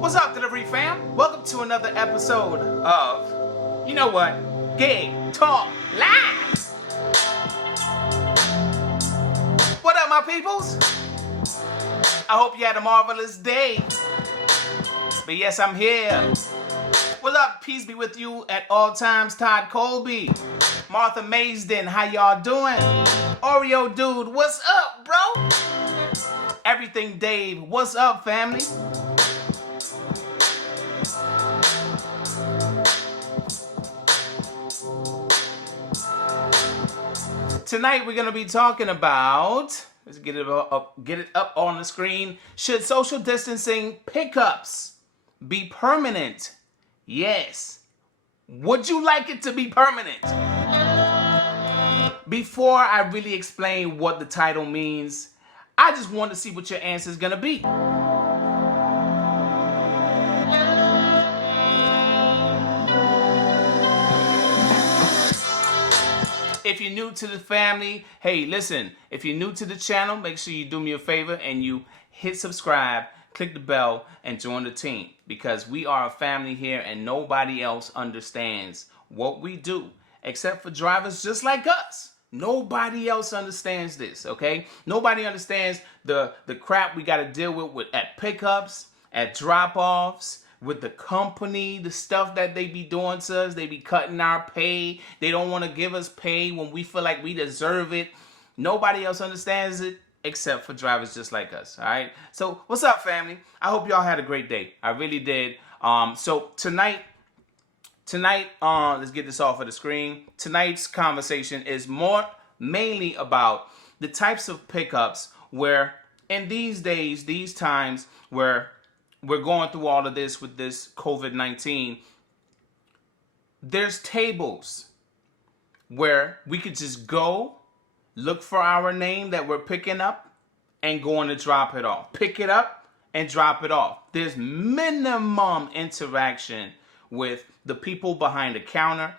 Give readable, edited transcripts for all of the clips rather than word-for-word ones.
What's up, delivery fam? Welcome to another episode of, you know what, Gig Talk Live. What up, my peoples? I hope you had a marvelous day. But yes, I'm here. What's up? Peace be with you at all times. Todd Colby, Martha Maysden, how y'all doing? Oreo Dude, what's up, bro? Everything Dave, what's up, family? Tonight we're going to be talking about, let's get it up on the screen. Should social distancing pickups be permanent? Yes. Would you like it to be permanent? Before I really explain what the title means, I just want to see what your answer is going to be. If you're new to the family, hey, listen, if you're new to the channel, make sure you do me a favor and you hit subscribe, click the bell, and join the team, because we are a family here and nobody else understands what we do except for drivers just like us. Nobody else understands this, okay? Nobody understands the crap we got to deal with at pickups, at drop-offs, with the company, the stuff that they be doing to us. They be cutting our pay. They don't want to give us pay when we feel like we deserve it. Nobody else understands it except for drivers just like us, all right? So what's up, family? I hope y'all had a great day. I really did. So tonight, let's get this off of the screen. Tonight's conversation is mainly about the types of pickups where in these days, these times where we're going through all of this with this COVID-19, there's tables where we could just go, look for our name that we're picking up, and go on to drop it off. Pick it up and drop it off. There's minimum interaction with the people behind the counter.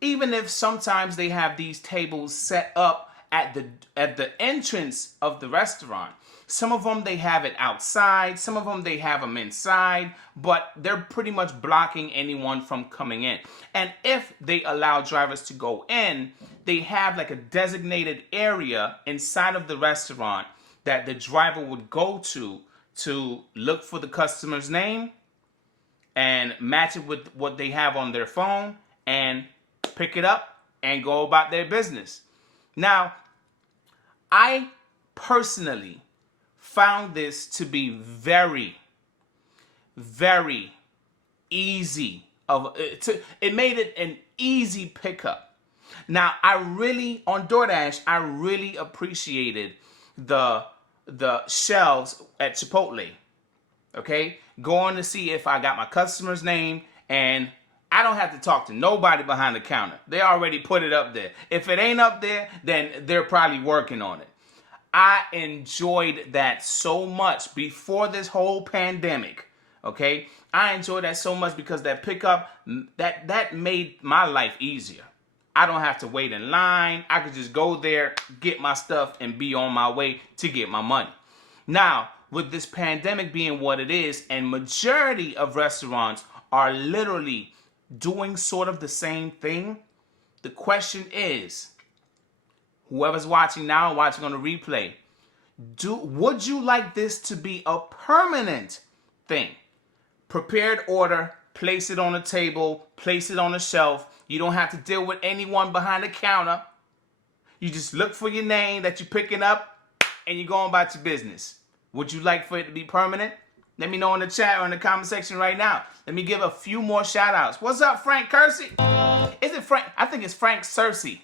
Even if sometimes they have these tables set up at the entrance of the restaurant. Some of them, they have it outside. Some of them, they have them inside. But they're pretty much blocking anyone from coming in. And if they allow drivers to go in, they have like a designated area inside of the restaurant that the driver would go to look for the customer's name and match it with what they have on their phone and pick it up and go about their business. Now, I personally found this to be very, very easy. It made it an easy pickup. Now, on DoorDash, I really appreciated the shelves at Chipotle. Okay? Going to see if I got my customer's name, and I don't have to talk to nobody behind the counter. They already put it up there. If it ain't up there, then they're probably working on it. I enjoyed that so much before this whole pandemic, okay? I enjoyed that so much because that pickup, that made my life easier. I don't have to wait in line. I could just go there, get my stuff, and be on my way to get my money. Now, with this pandemic being what it is, and majority of restaurants are literally doing sort of the same thing, the question is, whoever's watching now, watching on the replay, would you like this to be a permanent thing? Prepared order, place it on a table, place it on a shelf. You don't have to deal with anyone behind the counter. You just look for your name that you're picking up and you're going about your business. Would you like for it to be permanent? Let me know in the chat or in the comment section right now. Let me give a few more shout outs. What's up, Frank Kersey? Is it Frank? I think it's Frank Cersei.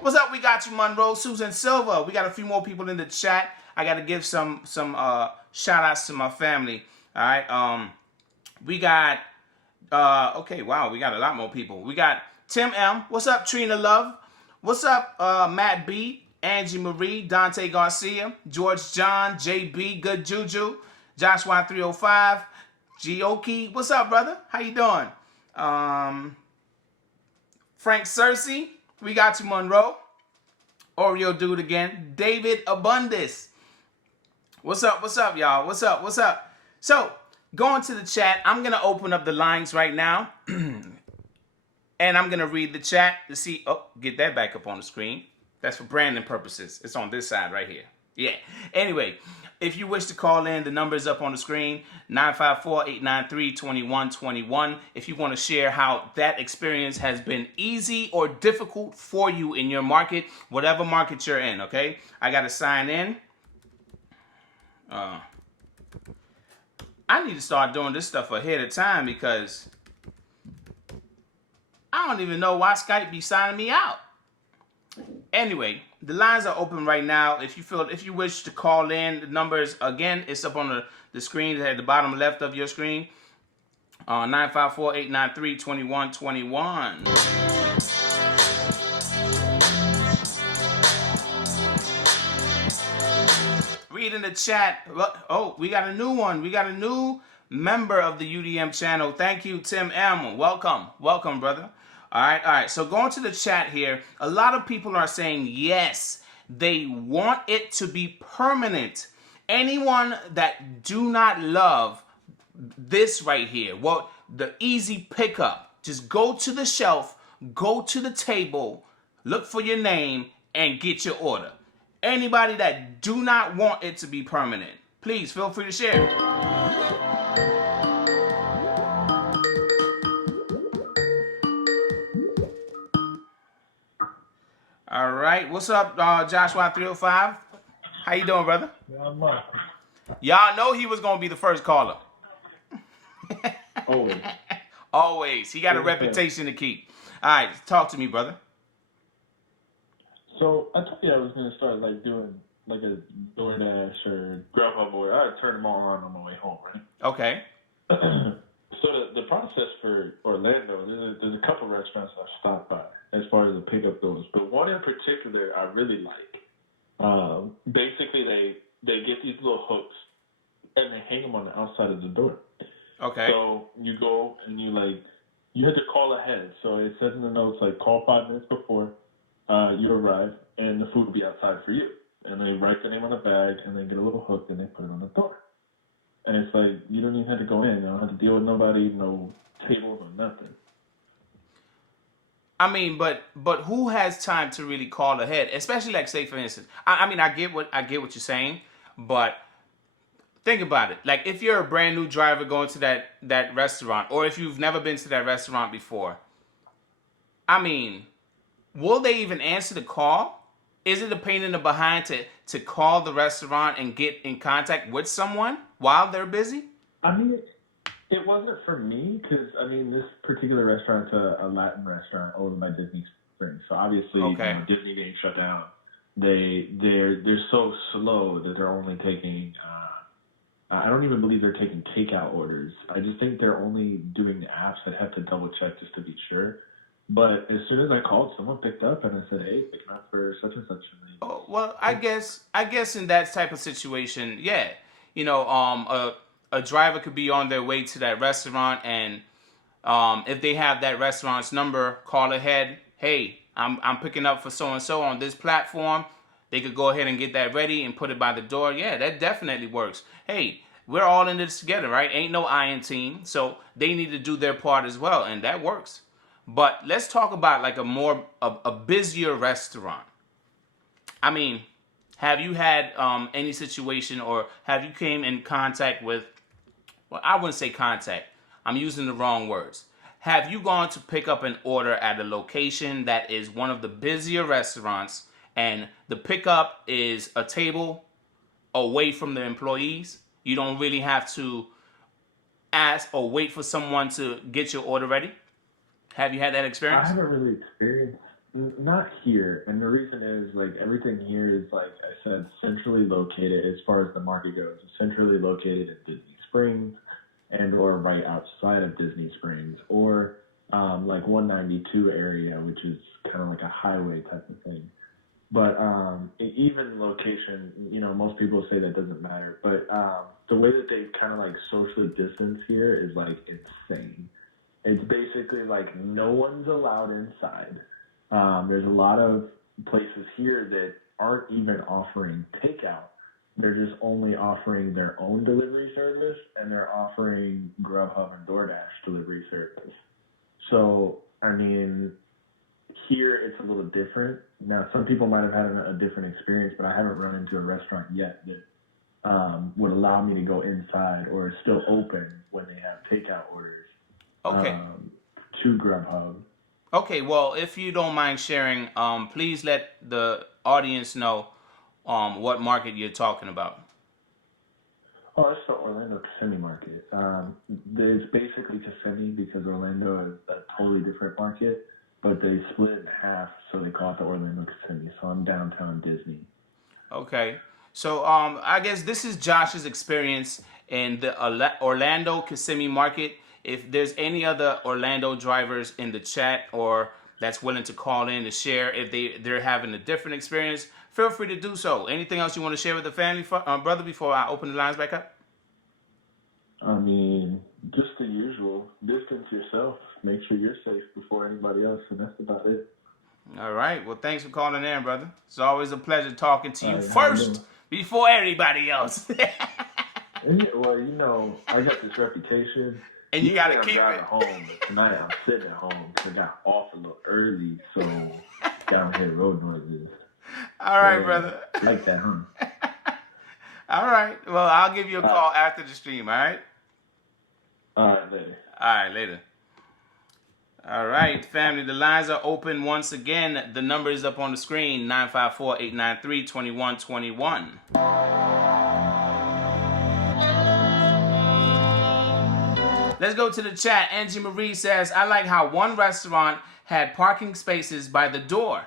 What's up? We got you, Monroe. Susan Silva. We got a few more people in the chat. I got to give some shout outs to my family. All right. We got, okay, wow, we got a lot more people. We got Tim M. What's up, Trina Love? What's up, Matt B, Angie Marie, Dante Garcia, George John, JB, Good Juju, Joshua 305, Gioki. What's up, brother? How you doing? Frank Cersei. We got you, Monroe. Oreo Dude again. David Abundis. What's up, y'all? What's up? So, going to the chat, I'm going to open up the lines right now. And I'm going to read the chat to see. Oh, get that back up on the screen. That's for branding purposes. It's on this side right here. Yeah. Anyway, if you wish to call in, the number is up on the screen, 954-893-2121. If you want to share how that experience has been easy or difficult for you in your market, whatever market you're in, okay? I got to sign in. I need to start doing this stuff ahead of time because I don't even know why Skype be signing me out. Anyway, the lines are open right now. If you wish to call in, the numbers again, it's up on the screen at the bottom left of your screen. 954-893-2121. Read in the chat. Oh, we got a new one. We got a new member of the UDM channel. Thank you, Tim M. Welcome, brother. All right. So going to the chat here, a lot of people are saying yes, they want it to be permanent. Anyone that do not love this right here, well, the easy pickup, just go to the shelf, go to the table, look for your name, and get your order. Anybody that do not want it to be permanent, please feel free to share. All right, what's up, Joshua 305? How you doing, brother? Y'all know he was gonna be the first caller. Always. Always. He got a reputation to keep. All right, talk to me, brother. So I told you I was gonna start like doing like a DoorDash or Grubhub, or I'd turn them all on my way home, right? Okay. So the process for Orlando, there's a couple restaurants I've stopped by as far as the pickup goes, but one in particular I really like. Basically, they get these little hooks and they hang them on the outside of the door. Okay. So you go and you have to call ahead. So it says in the notes like call 5 minutes before you arrive, and the food will be outside for you. And they write the name on the bag, and they get a little hook, and they put it on the door. And it's like, you don't even have to go in. You don't have to deal with nobody, no table, no nothing. I mean, but who has time to really call ahead? Especially like, say for instance, I mean, I get what you're saying, but think about it. Like if you're a brand new driver going to that restaurant, or if you've never been to that restaurant before, I mean, will they even answer the call? Is it a pain in the behind to call the restaurant and get in contact with someone while they're busy? I mean, it wasn't for me because, I mean, this particular restaurant's a Latin restaurant owned by Disney Springs. So obviously, okay. Disney being shut down, they're so slow that they're only taking. I don't even believe they're taking takeout orders. I just think they're only doing the apps. I'd have to double check just to be sure. But as soon as I called, someone picked up and I said, "Hey, picking up for such and such." Oh well, I guess in that type of situation, yeah, a driver could be on their way to that restaurant, and if they have that restaurant's number, call ahead. Hey, I'm picking up for so and so on this platform. They could go ahead and get that ready and put it by the door. Yeah, that definitely works. Hey, we're all in this together, right? Ain't no I in team, so they need to do their part as well, and that works. But let's talk about like a busier restaurant. I mean, have you had any situation, or have you came in contact with, well, I wouldn't say contact. I'm using the wrong words. Have you gone to pick up an order at a location that is one of the busier restaurants, and the pickup is a table away from the employees? You don't really have to ask or wait for someone to get your order ready? Have you had that experience? I haven't really experienced, not here. And the reason is, like, everything here is, like I said, centrally located as far as the market goes. It's centrally located at Disney Springs and or right outside of Disney Springs, or like 192 area, which is kind of like a highway type of thing. But even location, most people say that doesn't matter. But the way that they kind of like socially distance here is like insane. It's basically like no one's allowed inside. There's a lot of places here that aren't even offering takeout. they're just only offering their own delivery service, and they're offering Grubhub and DoorDash delivery service. So, I mean, here it's a little different. Now, some people might have had a different experience, but I haven't run into a restaurant yet that would allow me to go inside or is still open when they have takeout orders. Okay. To Grubhub. Okay, well, if you don't mind sharing, please let the audience know what market you're talking about. Oh, it's the Orlando Kissimmee market. It's basically Kissimmee because Orlando is a totally different market, but they split it in half, so they call it the Orlando Kissimmee. So I'm downtown Disney. Okay. So I guess this is Josh's experience in the Orlando Kissimmee market. If there's any other Orlando drivers in the chat or that's willing to call in to share if they're having a different experience, feel free to do so. Anything else you want to share with the family, brother, before I open the lines back up? I mean, just the usual. Distance yourself. Make sure you're safe before anybody else, and that's about it. All right. Well, thanks for calling in, brother. It's always a pleasure talking to you right, first before everybody else. Well, you know, I got this reputation. And you got to keep it. it. Home, but tonight I'm sitting at home because I got off a little early, so down here road noises. All right, brother. Like that, huh? All right. Well, I'll give you a call after the stream, all right? All right, later. All right, later. All right, family, the lines are open once again. The number is up on the screen, 954-893-2121. Let's go to the chat. Angie Marie says, I like how one restaurant had parking spaces by the door,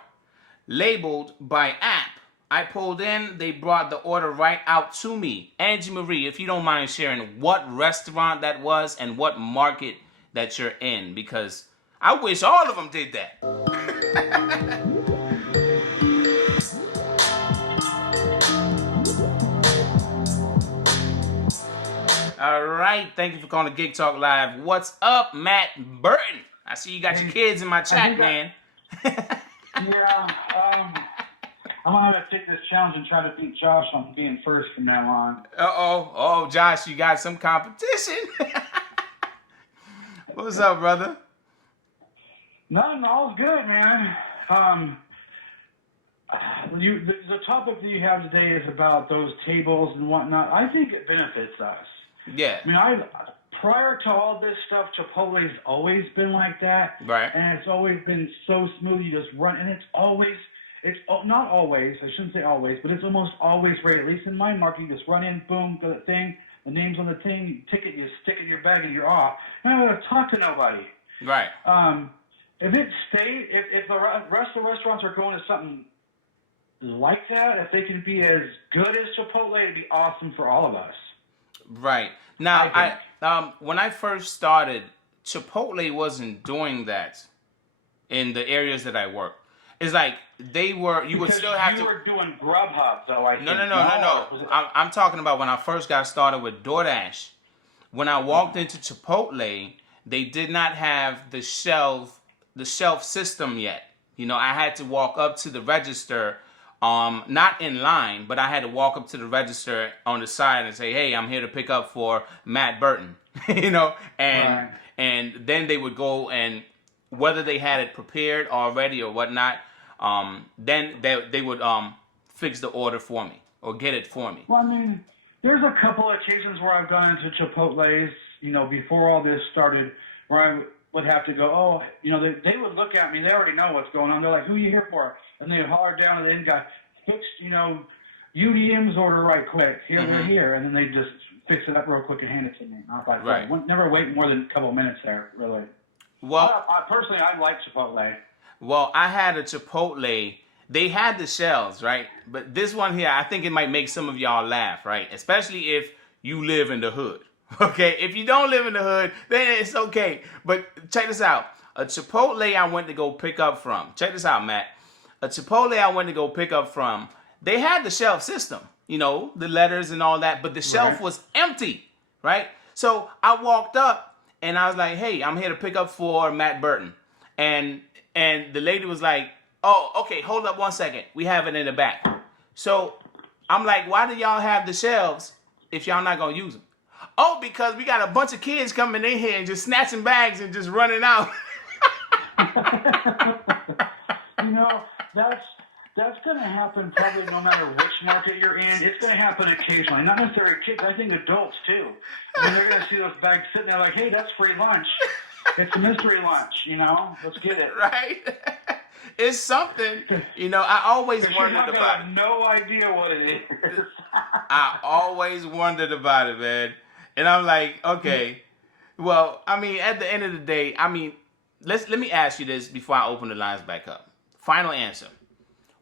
labeled by app. I pulled in, they brought the order right out to me. Angie Marie, if you don't mind sharing what restaurant that was and what market that you're in, because I wish all of them did that. All right, thank you for calling Gig Talk Live. What's up, Matt Burton? I see you got your kids in my chat, man. I'm going to have to take this challenge and try to beat Josh on being first from now on. Oh, Josh, you got some competition. What's up, brother? Nothing, all's good, man. The topic that you have today is about those tables and whatnot. I think it benefits us. Yeah. I mean, prior to all this stuff, Chipotle's always been like that. Right. And it's always been so smooth. You just run, and it's not always, I shouldn't say always, but it's almost always right. At least in my market, you just run in, boom, got the thing, the name's on the thing, you ticket, you stick it in your bag, and you're off. And I don't have to talk to nobody. Right. If it stayed, if the rest of the restaurants are going to something like that, if they can be as good as Chipotle, it'd be awesome for all of us. Right. Now, when I first started, Chipotle wasn't doing that in the areas that I work. It's like you would still have to. You were doing Grubhub, though, I think. No. I'm talking about when I first got started with DoorDash. When I walked into Chipotle, they did not have the shelf system yet. You know, I had to walk up to the register, not in line, but I had to walk up to the register on the side and say, "Hey, I'm here to pick up for Matt Burton," you know, and then they would go and whether they had it prepared already or whatnot, then they would fix the order for me or get it for me. Well, I mean, there's a couple of occasions where I've gone into Chipotle's, you know, before all this started, where I would have to go, oh, you know, they would look at me, they already know what's going on. They're like, who are you here for? And they'd holler down to the end guy, fix, you know, UDM'S order right quick. Here, they're here. And then they just fix it up real quick and hand it to me. Right. Never wait more than a couple of minutes there, really. Well, personally, I like Chipotle. Well, I had a Chipotle. They had the shells, right? But this one here, I think it might make some of y'all laugh, right? Especially if you live in the hood. Okay, if you don't live in the hood, then it's okay. But check this out. A Chipotle I went to go pick up from. Check this out, Matt. A Chipotle I went to go pick up from, they had the shelf system, you know, the letters and all that, but the shelf was empty, right? So I walked up and I was like, hey, I'm here to pick up for Matt Burton. And the lady was like, oh, okay, hold up one second. We have it in the back. So I'm like, why do y'all have the shelves if y'all not gonna use them? Oh, because we got a bunch of kids coming in here and just snatching bags and just running out. You know, that's going to happen probably no matter which market you're in. It's going to happen occasionally. Not necessarily kids. I think adults, too. I mean, they're going to see those bags sitting there like, hey, that's free lunch. It's a mystery lunch, you know? Let's get it. Right? It's something, you know, I always wondered about it. I have no idea what it is. I always wondered about it, man. And I'm like, okay, well, I mean, at the end of the day, I mean, let me ask you this before I open the lines back up. Final answer.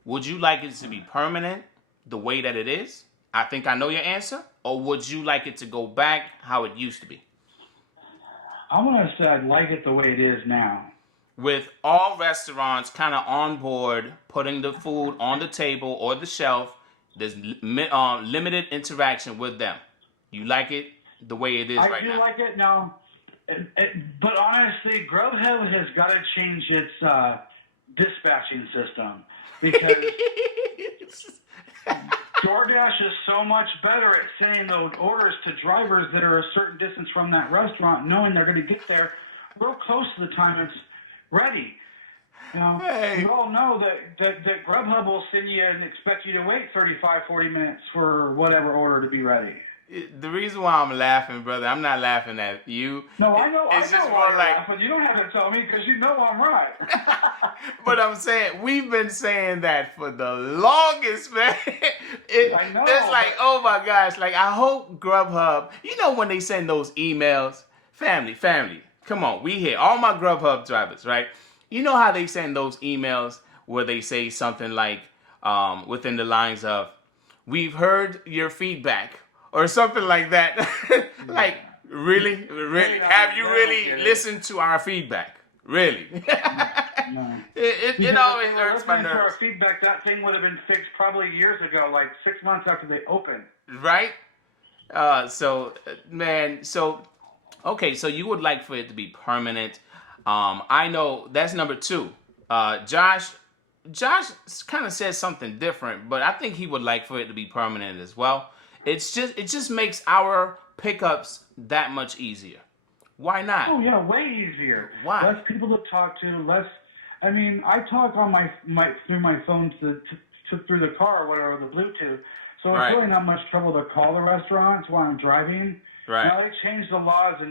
Would you like it to be permanent the way that it is? I think I know your answer. Or would you like it to go back how it used to be? I'm going to say I'd like it the way it is now. With all restaurants kind of on board, putting the food on the table or the shelf, there's limited interaction with them. You like it the way it is right now? I do like it now. But honestly, Grubhub has got to change its dispatching system because DoorDash is so much better at sending those orders to drivers that are a certain distance from that restaurant, knowing they're going to get there real close to the time it's ready. You know, hey. You all know that Grubhub will send you and expect you to wait 35, 40 minutes for whatever order to be ready. The reason why I'm laughing, brother, I'm not laughing at you. No, I know. It's I know just why more you're like, laughing. You don't have to tell me because you know I'm right. but I'm saying we've been saying that for the longest, man. I know. It's like, oh my gosh, like I hope Grubhub. You know when they send those emails, family. Come on, we here. All my Grubhub drivers, right? You know how they send those emails where they say something like, within the lines of, "We've heard your feedback." Or something like that. Like, really? Have you really listened to our feedback? Really? No. It always hurts my nerves. For our feedback, that thing would have been fixed probably years ago, like 6 months after they opened. Right? Okay, so you would like for it to be permanent. I know that's number 2. Josh kind of said something different, but I think he would like for it to be permanent as well. It just makes our pickups that much easier. Why not? Oh yeah, way easier. Why? Less people to talk to. Less. I mean, I talk on my through my phone to through the car or whatever, the Bluetooth. So it's really not much trouble to call the restaurants while I'm driving. Right. Now they changed the laws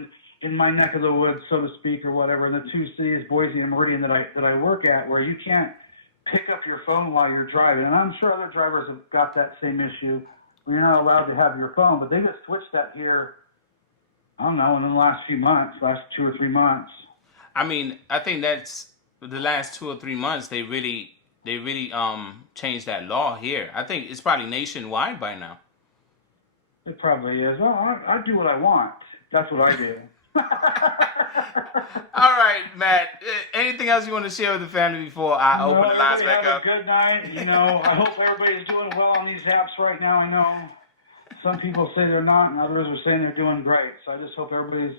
in my neck of the woods, so to speak, or whatever, in the 2 cities, Boise and Meridian, that I work at, where you can't pick up your phone while you're driving. And I'm sure other drivers have got that same issue. You're not allowed to have your phone, but they just switched that here, I don't know, in the last 2 or 3 months. I mean, I think that's the last 2 or 3 months they really changed that law here. I think it's probably nationwide by now. It probably is. Well, I do what I want. That's what I do. All right, Matt. Anything else you want to share with the family before I open the lines back up? Have a good night. You know, I hope everybody's doing well on these apps right now. I know some people say they're not, and others are saying they're doing great. So I just hope everybody's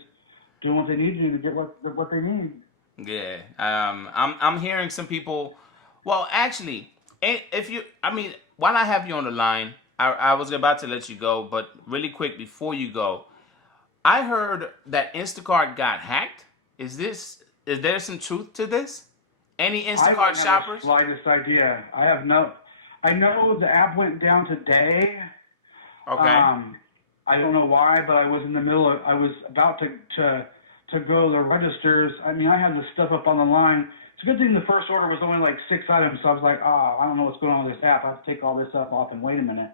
doing what they need to do to get what they need. Yeah. I'm hearing some people. Well, actually, while I have you on the line, I was about to let you go, but really quick before you go, I heard that Instacart got hacked. Is there some truth to this? Any Instacart shoppers? I have the slightest idea. I know the app went down today. Okay. I don't know why, but I was about to go to the registers. I mean, I had the stuff up on the line. It's a good thing the first order was only like 6 items, so I was like, I don't know what's going on with this app. I have to take all this stuff off and wait a minute.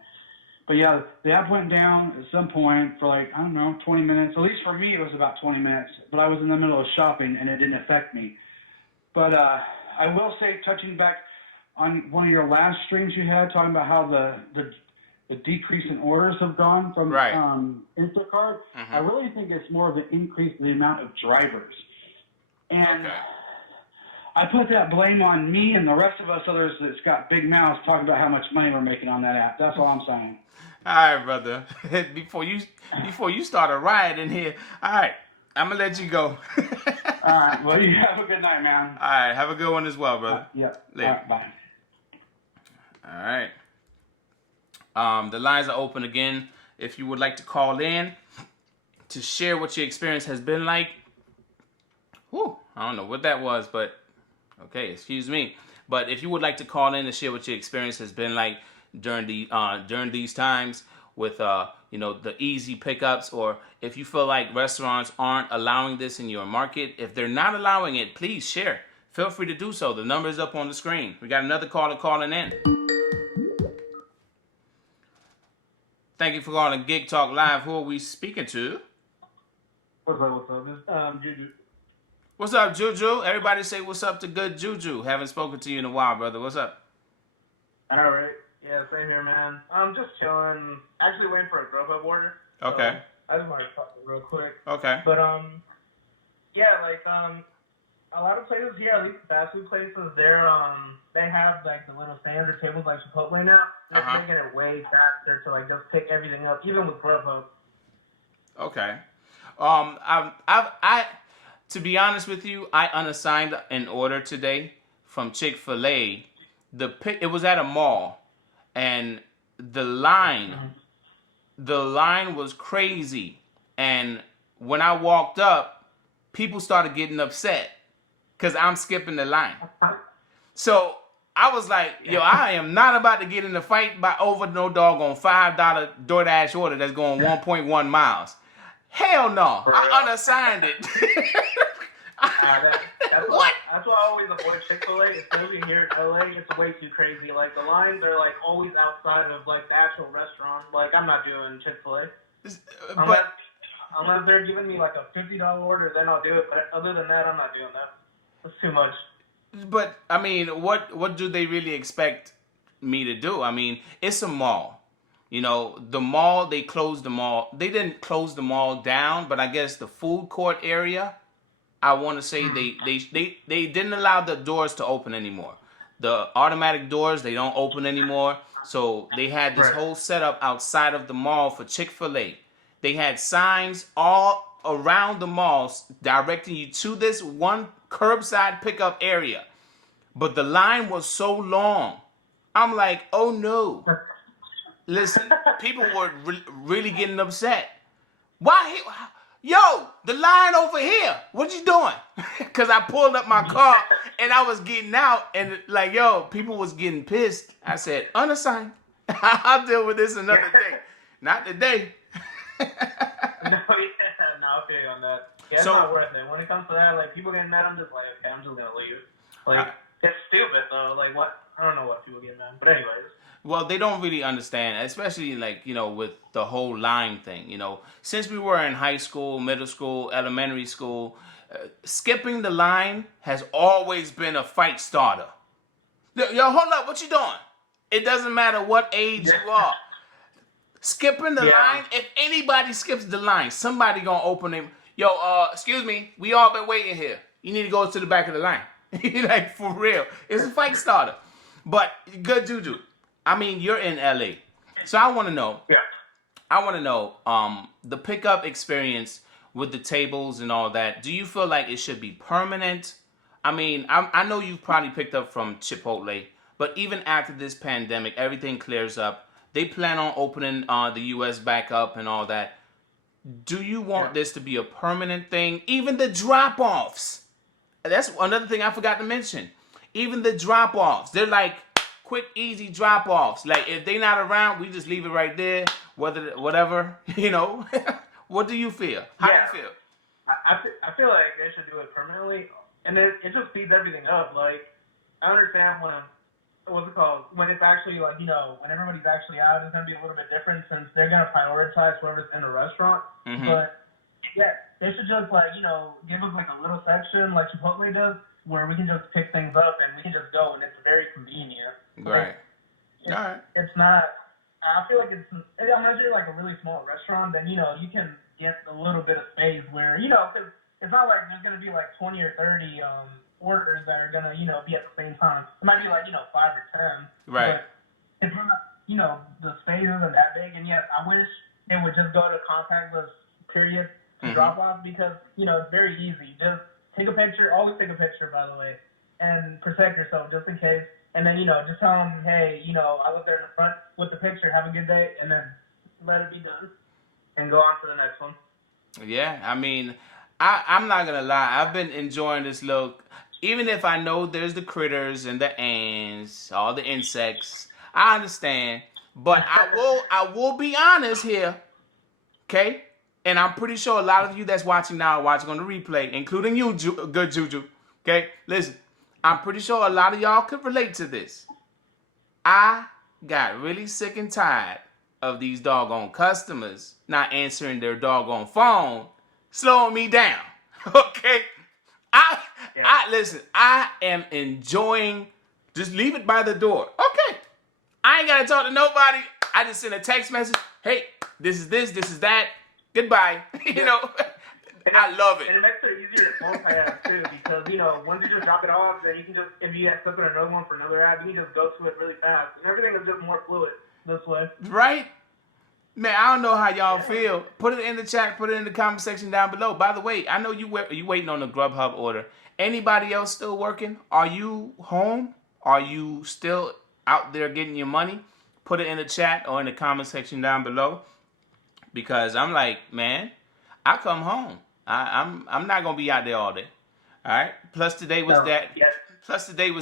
But yeah, the app went down at some point for like, I don't know, 20 minutes. At least for me, it was about 20 minutes. But I was in the middle of shopping, and it didn't affect me. But I will say, touching back on one of your last streams you had, talking about how the decrease in orders have gone from Instacart, I really think it's more of an increase in the amount of drivers. And I put that blame on me and the rest of us others that's got big mouths talking about how much money we're making on that app. That's all I'm saying. All right, brother. Before you start a riot in here, all right, I'm gonna let you go. All right. Well, you have a good night, man. All right. Have a good one as well, brother. Yep. Later. All right, bye. All right. The lines are open again. If you would like to call in to share what your experience has been like. Whew, I don't know what that was, but okay, excuse me. But if you would like to call in and share what your experience has been like during these times with the easy pickups, or if you feel like restaurants aren't allowing this in your market, if they're not allowing it, please share. Feel free to do so. The number is up on the screen. We got another caller calling in. Thank you for calling Gig Talk Live. Who are we speaking to? What's up? It's Juju. What's up, Juju? Everybody say what's up to good Juju. Haven't spoken to you in a while, brother. What's up? All right. Yeah, same here, man. I'm just chilling. Actually waiting for a Grubhub order. Okay. So I just want to talk real quick. Okay. But yeah, like a lot of places here, at least fast food places, they have like the little standard tables like Chipotle now. They're making it way faster to like just pick everything up, even with Grubhub. Okay. To be honest with you, I unassigned an order today from Chick-fil-A. It was at a mall, and the line was crazy. And when I walked up, people started getting upset because I'm skipping the line. So I was like, yo, I am not about to get in a fight over no doggone $5 DoorDash order that's going 1.1 miles. Hell no. I unassigned it. That's why I always avoid Chick-fil-A, especially here in LA. It's way too crazy. Like, the lines are, like, always outside of, like, the actual restaurant. Like, I'm not doing Chick-fil-A. Unless they're giving me, like, a $50 order, then I'll do it. But other than that, I'm not doing that. That's too much. But, I mean, what do they really expect me to do? I mean, it's a mall. You know, the mall, they closed the mall. They didn't close the mall down, but I guess the food court area, I want to say they didn't allow the doors to open anymore. The automatic doors, they don't open anymore. So they had this whole setup outside of the mall for Chick-fil-A. They had signs all around the malls directing you to this one curbside pickup area. But the line was so long. I'm like, oh no. Listen, people were really getting upset. Why? Yo, the line over here. What you doing? Because I pulled up my car and I was getting out and like, yo, people was getting pissed. I said, unassigned. I'll deal with this another day. Not today. No, I feel you on that. Yeah, it's not worth it. When it comes to that, like, people getting mad, I'm just like, okay, I'm just going to leave. Like, it's stupid, though. Like, what? I don't know what people get mad. But anyways. Well, they don't really understand, especially, like, you know, with the whole line thing, you know. Since we were in high school, middle school, elementary school, skipping the line has always been a fight starter. Yo, hold up, what you doing? It doesn't matter what age you are. Skipping the line, if anybody skips the line, somebody gonna open it. Yo, excuse me, we all been waiting here. You need to go to the back of the line. Like, for real. It's a fight starter. But, good Juju. I mean, you're in LA. So I want to know. Yeah. I want to know the pickup experience with the tables and all that. Do you feel like it should be permanent? I mean, I know you've probably picked up from Chipotle, but even after this pandemic, everything clears up. They plan on opening the U.S. back up and all that. Do you want this to be a permanent thing? Even the drop-offs. That's another thing I forgot to mention. Even the drop-offs. They're like quick, easy drop-offs. Like, if they're not around, we just leave it right there. Whatever, you know. What do you feel? How do you feel? I feel like they should do it permanently. And it just speeds everything up. Like, I understand when it's actually, like, you know, when everybody's actually out, it's going to be a little bit different since they're going to prioritize whoever's in the restaurant. Mm-hmm. But, yeah, they should just, like, you know, give us, like, a little section like Chipotle does where we can just pick things up and we can just go, and it's very convenient. Right. It's not, I feel like unless you're, like, a really small restaurant, then, you know, you can get a little bit of space where, you know, because it's not like there's going to be, like, 20 or 30 orders that are going to, you know, be at the same time. It might be like, you know, 5 or 10. Right. But it's not, you know, the space isn't that big. And yet I wish it would just go to contactless period to drop off because, you know, it's very easy. Just take a picture. Always take a picture, by the way, and protect yourself just in case. And then, you know, just tell them, hey, you know, I was there in the front. with the picture, have a good day, and then let it be done, and go on to the next one. Yeah, I mean, I'm not gonna lie. I've been enjoying this look, even if I know there's the critters and the ants, all the insects. I understand, but I will be honest here, okay? And I'm pretty sure a lot of you that's watching now are watching on the replay, including you, good Juju. Okay, listen, I'm pretty sure a lot of y'all could relate to this. I got really sick and tired of these doggone customers not answering their doggone phone, slowing me down. Okay? I listen, I am enjoying, just leave it by the door. Okay. I ain't gotta talk to nobody. I just send a text message. Hey, this is that. Goodbye. You know, I love it. And it makes it easier to multitask too, because once you just drop it off, then you can just, if you have click on another one for another app, you can just go to it really fast, and everything is just more fluid this way. Right? Man, I don't know how y'all feel. Put it in the chat. Put it in the comment section down below. By the way, I know you waiting on the Grubhub order. Anybody else still working? Are you home? Are you still out there getting your money? Put it in the chat or in the comment section down below. Because I'm like, man, I come home. I'm not gonna be out there all day. All right. Plus today was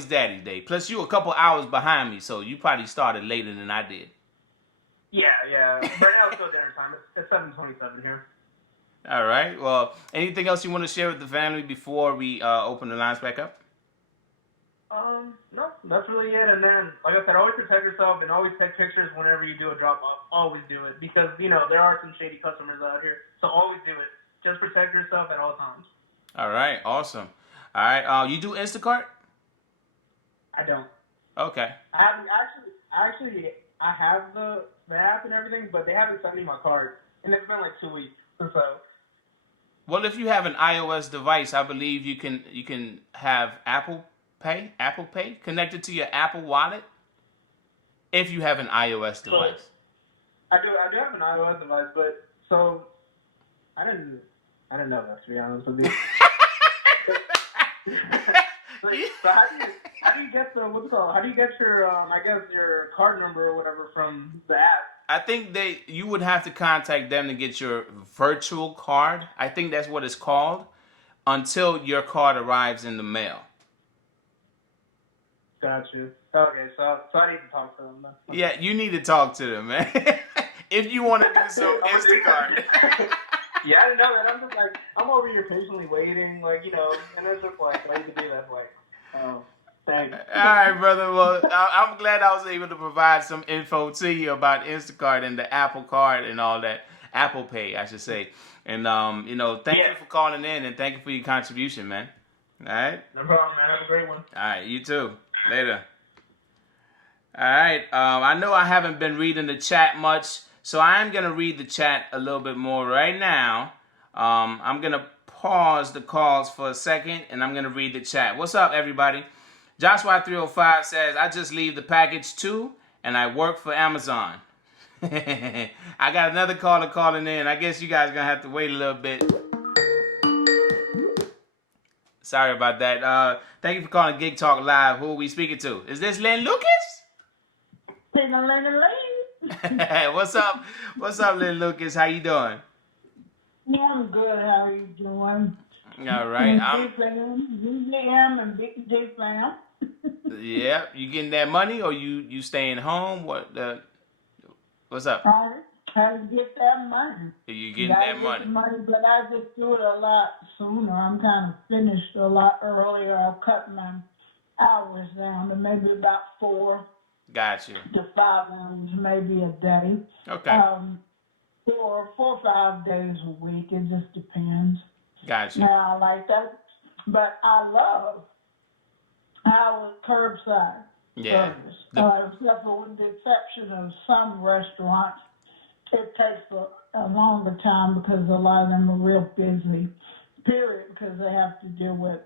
Daddy Day. Plus you a couple hours behind me, so you probably started later than I did. Yeah. Right now it's still dinner time. It's 7:27 here. All right. Well, anything else you want to share with the family before we open the lines back up? No, that's really it. And then, like I said, always protect yourself and always take pictures whenever you do a drop off. Always do it, because there are some shady customers out here. So always do it. Just protect yourself at all times. All right. Awesome. All right. You do Instacart? I don't. Okay. I haven't I have the app and everything, but they haven't sent me my card, and it's been like 2 weeks or so. Well, if you have an iOS device, I believe you can have Apple Pay connected to your Apple Wallet. If you have an iOS device. I do have an iOS device, but so I didn't know that, to be honest with you. So how do you get the what's it called? How do you get your your card number or whatever from the app? I think you would have to contact them to get your virtual card. I think that's what it's called, until your card arrives in the mail. Got you. Okay, so I need to talk to them then. Yeah, you need to talk to them, man. If you want to do some Instacart. Yeah, I didn't know that. I'm just like, I'm over here patiently waiting, and it's just like, I need to do that, thanks. All right, brother. Well, I'm glad I was able to provide some info to you about Instacart and the Apple Card and all that. Apple Pay, I should say. And, thank you for calling in, and thank you for your contribution, man. All right? No problem, man. Have a great one. All right, you too. Later. All right. I know I haven't been reading the chat much, so I'm going to read the chat a little bit more right now. I'm going to pause the calls for a second, and I'm going to read the chat. What's up, everybody? Joshua305 says, I just leave the package too, and I work for Amazon. I got another caller calling in. I guess you guys are going to have to wait a little bit. Sorry about that. Thank you for calling Gig Talk Live. Who are we speaking to? Is this Lynn Lucas? What's up? What's up, Lynn Lucas? How you doing? Yeah, I'm good. How are you doing? All right. UDM and Big DFAM. Yeah, you getting that money or you staying home? What's up? How to get that money? You getting that money? But I just do it a lot sooner. I'm kind of finished a lot earlier. I'll cut my hours down to maybe about 4 Gotcha. to 5 hours, maybe a day. Okay. 4 or 5 days a week. It just depends. Gotcha. Now, like that, but I love our curbside service. Except for with the exception of some restaurants, it takes a longer time because a lot of them are real busy, period, because they have to deal with,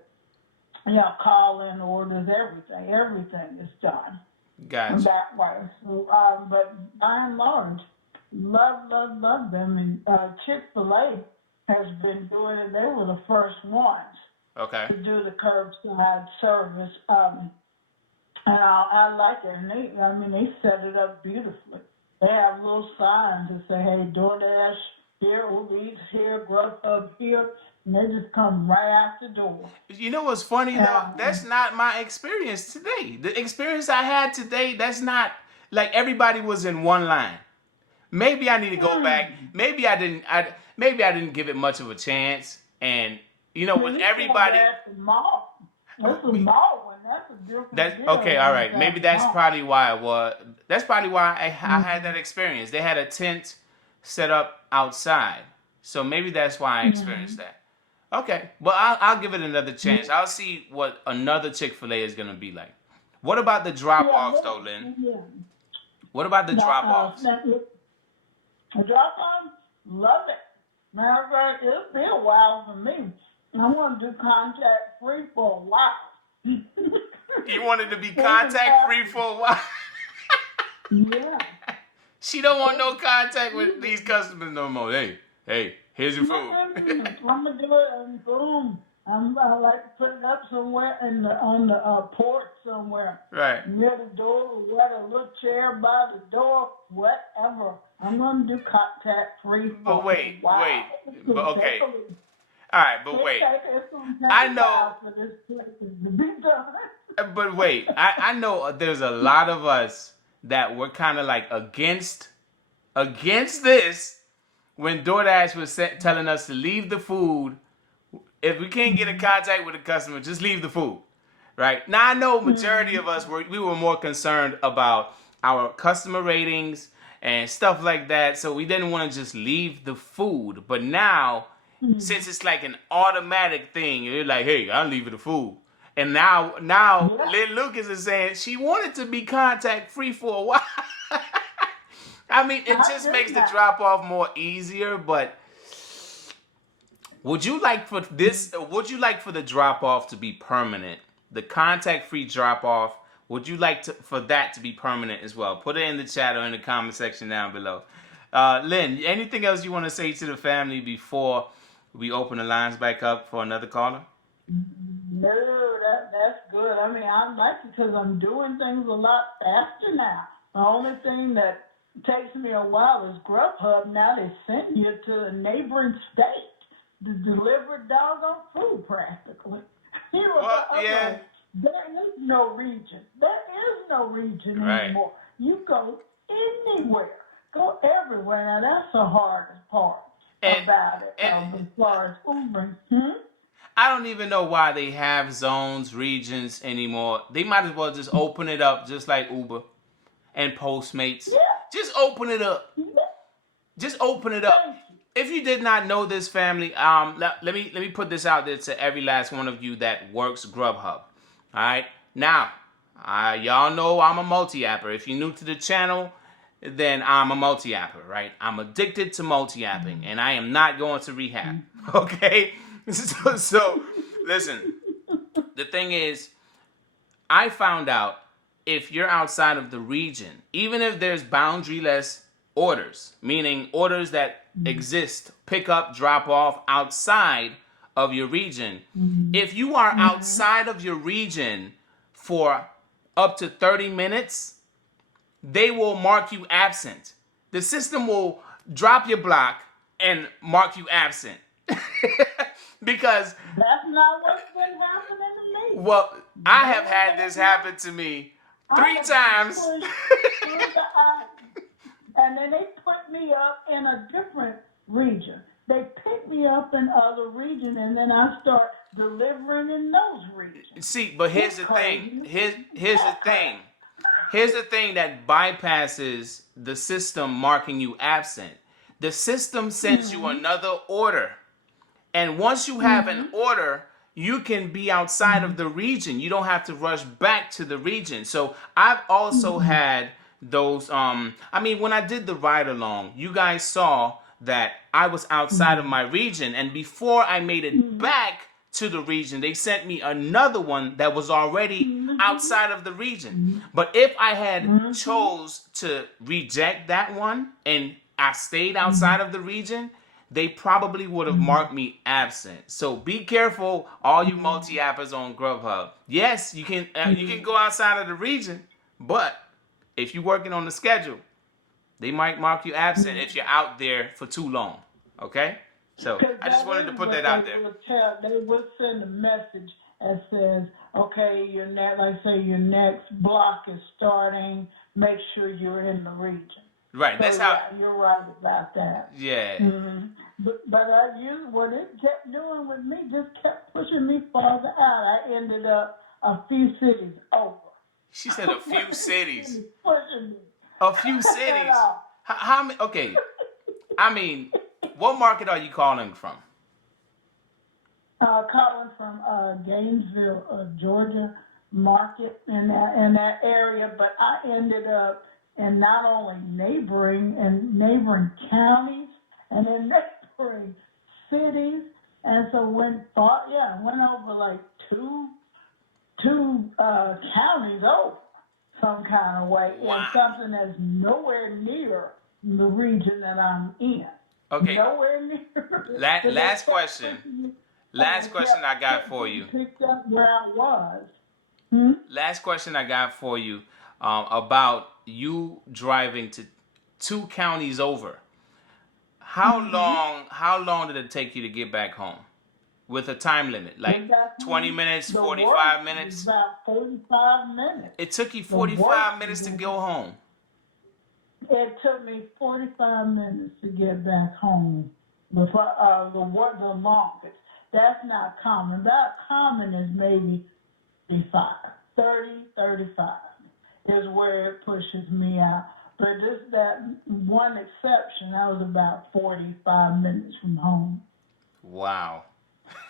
call-in orders, everything. Everything is done. Gotcha. That way. So, but by and large, love them. And Chick-fil-A has been doing it. They were the first ones to do the curbside service. And I like it. And they set it up beautifully. They have little signs that say, hey, DoorDash here, UDM'S here, Grubhub here, and they just come right out the door. You know what's funny though? That's not my experience today. The experience I had today, that's not like everybody was in one line. Maybe I need to go back. Maybe I didn't give it much of a chance. And with everybody. That's a mall. That's a mall one. That's a different deal. Okay, all right. Maybe that's probably why it was. That's probably why I had that experience. They had a tent set up outside, so maybe that's why I experienced that. Okay, but I'll give it another chance. I'll see what another Chick-fil-A is gonna be like. What about the drop-offs, though, Lynn? Yeah. What about the drop-offs? The drop-offs, love it. Matter of fact, it'll be a while for me. I want to do contact-free for a while. You wanted to be contact-free for a while? Yeah. She don't want no contact with these customers no more. Hey, here's your food. I'm gonna do it and boom. I like to put it up somewhere on the porch somewhere. Right. Near the door, or what, a little chair by the door, whatever. I'm gonna do contact-free for But wait. a while. But okay. All right, but wait. I know. But wait, I know there's a lot of us that were kind of like against this when DoorDash was telling us to leave the food. If we can't get in contact with the customer, just leave the food, right? Now I know majority of us we were more concerned about our customer ratings and stuff like that, so we didn't want to just leave the food. But now, since it's like an automatic thing, you're like, hey, I'll leave you the food. And now Lynn Lucas is saying she wanted to be contact free for a while. I mean, it just makes the drop off more easier, but would you like for the drop off to be permanent? The contact free drop off, would you like for that to be permanent as well? Put it in the chat or in the comment section down below. Lynn, anything else you want to say to the family before we open the lines back up for another caller? No, that's good. I mean, I like it because I'm doing things a lot faster now. The only thing that takes me a while is Grubhub. Now they send you to a neighboring state to deliver doggone food practically. Yeah. There is no region. There is no region anymore. You go anywhere. Go everywhere. Now that's the hardest part about it as far as Uber. I don't even know why they have zones, regions anymore. They might as well just open it up just like Uber and Postmates. Yeah. Just open it up. Yeah. Just open it up. If you did not know this, family, let me put this out there to every last one of you that works Grubhub. All right? Now, y'all know I'm a multi-apper. If you're new to the channel, then I'm a multi-apper, right? I'm addicted to multi-apping, and I am not going to rehab, okay? So, listen, the thing is, I found out if you're outside of the region, even if there's boundary-less orders, meaning orders that exist, pick up, drop off outside of your region, if you are outside of your region for up to 30 minutes, they will mark you absent. The system will drop your block and mark you absent. Because that's not what's been happening to me. Well, I have had this happen to me 3 times. And then they put me up in a different region. They pick me up in other regions, and then I start delivering in those regions. See, but here's the thing. Here's the thing. Here's the thing that bypasses the system marking you absent. The system sends you another order. And once you have an order, you can be outside of the region. You don't have to rush back to the region. So I've also had those, when I did the ride along, you guys saw that I was outside of my region. And before I made it back to the region, they sent me another one that was already outside of the region. But if I had chose to reject that one and I stayed outside of the region, they probably would have marked me absent. So be careful, all you multi-appers on Grubhub. Yes, you can go outside of the region, but if you're working on the schedule, they might mark you absent if you're out there for too long. Okay? So I just wanted to put that out there. They will send a message that says, okay, your next block is starting. Make sure you're in the region. Right. So, that's how. Yeah, you're right about that. Yeah. Mm-hmm. But what it kept doing with me just kept pushing me farther out. I ended up a few cities over. She said a few cities. Pushing me. A few cities. How many? Okay. I mean, what market are you calling from? Calling from Gainesville, Georgia market in that area, but I ended up in not only neighboring counties and then neighboring cities, and so went over like two counties over some kind of way, Wow. in something that's nowhere near the region that I'm in. Okay. Nowhere near. Last question. Last question I got for you. Picked up where I was. Last question I got for you about you driving to 2 counties over. How long did it take you to get back home? With a time limit, like 20 minutes, 45 minutes? About 45 minutes. It took you 45 minutes to go home. It took me 45 minutes to get back home. Before the longest. That's not common. That common is maybe 35 is where it pushes me out. But that one exception, I was about 45 minutes from home. Wow.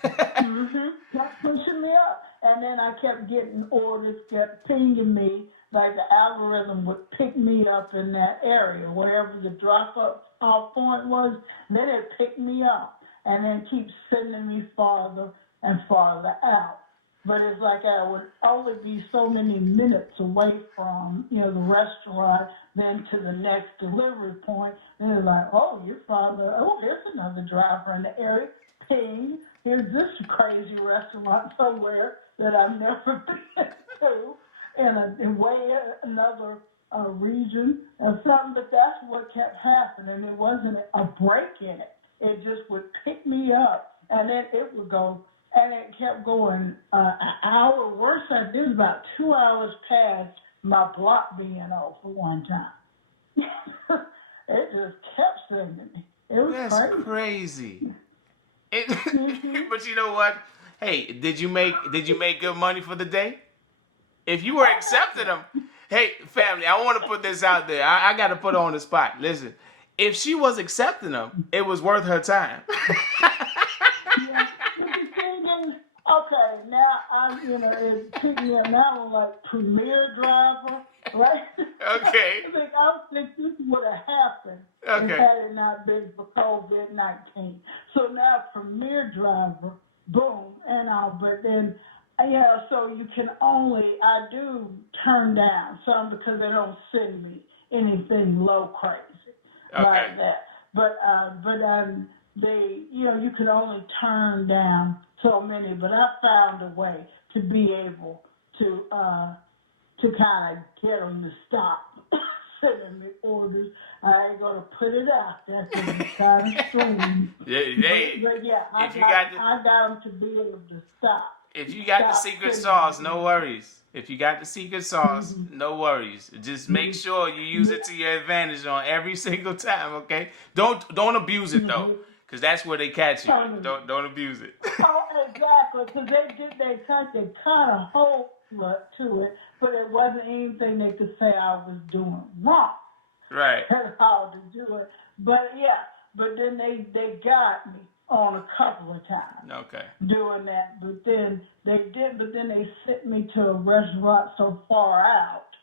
Kept pushing me up. And then I kept getting orders, kept pinging me, like the algorithm would pick me up in that area, wherever the drop-off point was, then it picked me up. And then keep sending me farther and farther out. But it's like I would only be so many minutes away from, the restaurant, then to the next delivery point. And it's like, you're farther. Here's another driver in the area. Ping. Here's this crazy restaurant somewhere that I've never been to in another region or something. But that's what kept happening. It wasn't a break in it. It just would pick me up, and then it would go, and it kept going an hour. Worse, I did about 2 hours past my block being over one time. It just kept sending me. It was That's crazy. But you know what? Hey, did you make good money for the day? If you were accepting them, hey, family, I want to put this out there. I got to put her on the spot. Listen. If she was accepting them, it was worth her time. Okay, now it picked me up. Now I'm like premier driver, right? Okay. I think this would have happened if had it not been for COVID-19. So now premier driver, boom, and all. But then, so you can I do turn down some because they don't send me anything low crazy. Okay. Like that, but you could only turn down so many. But I found a way to be able to kind of get them to stop sending me orders. I ain't gonna put it out there because it's kind of strange. I got them to be able to stop. If you got the secret sauce, no worries. If you got the secret sauce, no worries. Just make sure you use it to your advantage on every single time, okay? Don't abuse it though, because that's where they catch you. Don't abuse it. Exactly, because they kind of hold to it, but it wasn't anything they could say I was doing wrong. Right. How to do it, but then they got me on a couple of times. Okay. Doing that, but then they sent me to a restaurant so far out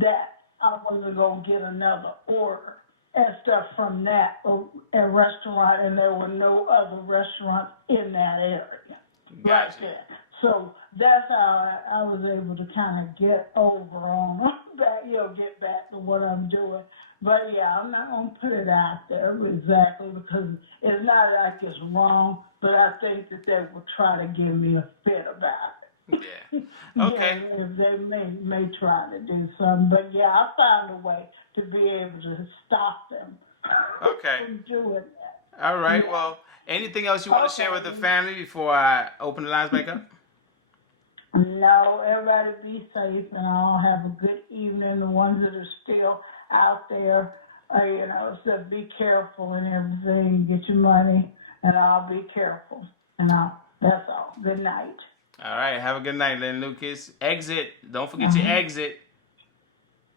that I wasn't gonna get another order and stuff from that restaurant, and there were no other restaurants in that area. Gotcha. Right. So that's how I was able to kind of get over on back, get back to what I'm doing. But yeah, I'm not gonna put it out there exactly because it's not like it's wrong, but I think that they will try to give me a fit about it. Yeah. Okay. Yeah, they may try to do something, but yeah, I found a way to be able to stop them Okay. from doing that. All right. Yeah. Well, anything else you want to share with the Okay. family before I open the lines back up? No, everybody be safe and all have a good evening. The ones that are still out there, so be careful and everything. Get your money, and I'll be careful. That's all. Good night. All right. Have a good night, Lynn Lucas. Exit. Don't forget your exit.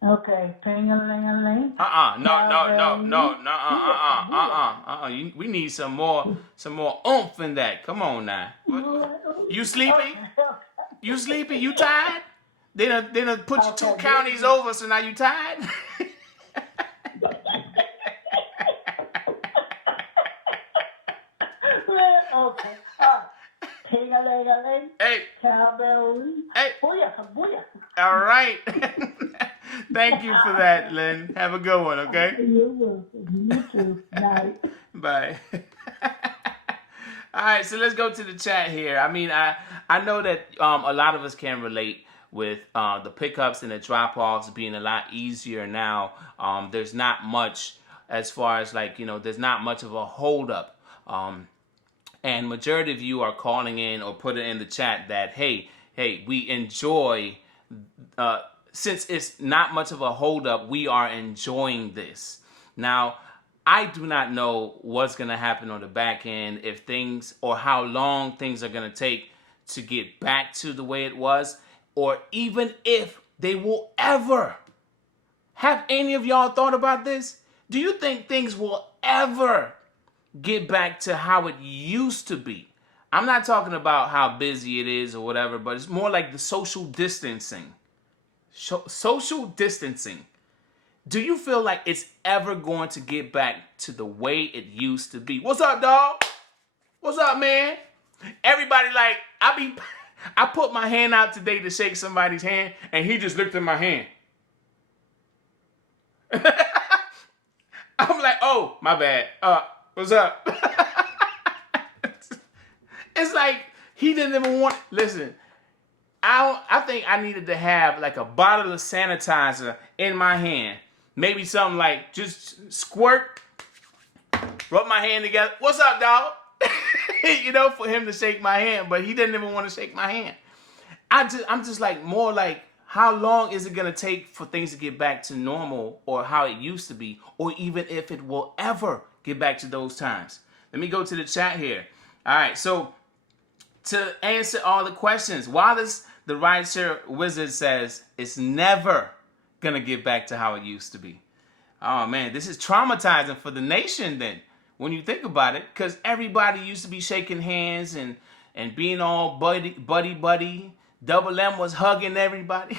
Okay. Ping-a-ling-a-ling. No. We need some more oomph in that. Come on now. You sleepy? You sleepy? You tired? They done put you 2 counties over, so now you tired? Okay. Ping-a-ling-a-ling. Hey. Cowbell. Hey. Booyah, booyah. All right. Thank you for that, Lynn. Have a good one, okay? You're welcome. You too. Night. Bye. All right, so let's go to the chat here. I mean, I know that a lot of us can relate with the pickups and the drop-offs being a lot easier now. There's not much as far as there's not much of a holdup. And majority of you are calling in or putting in the chat that, hey, we enjoy, since it's not much of a holdup, we are enjoying this. Now, I do not know what's going to happen on the back end, if things or how long things are going to take to get back to the way it was, or even if they will ever. Have any of y'all thought about this? Do you think things will ever get back to how it used to be? I'm not talking about how busy it is or whatever, but it's more like the social distancing. Social distancing. Do you feel like it's ever going to get back to the way it used to be? What's up, dog? What's up, man? Everybody I put my hand out today to shake somebody's hand, and he just looked at my hand. I'm like, oh, my bad. What's up? It's like he didn't even want. Listen, I think I needed to have like a bottle of sanitizer in my hand. Maybe something like just squirt, rub my hand together. What's up, dog? For him to shake my hand, but he didn't even want to shake my hand. I'm just like more like, how long is it going to take for things to get back to normal or how it used to be, or even if it will ever get back to those times? Let me go to the chat here. All right, so to answer all the questions, Wallace, the rideshare wizard, says it's never going to get back to how it used to be. Oh, man, this is traumatizing for the nation then, when you think about it, because everybody used to be shaking hands and being all buddy. Double M was hugging everybody.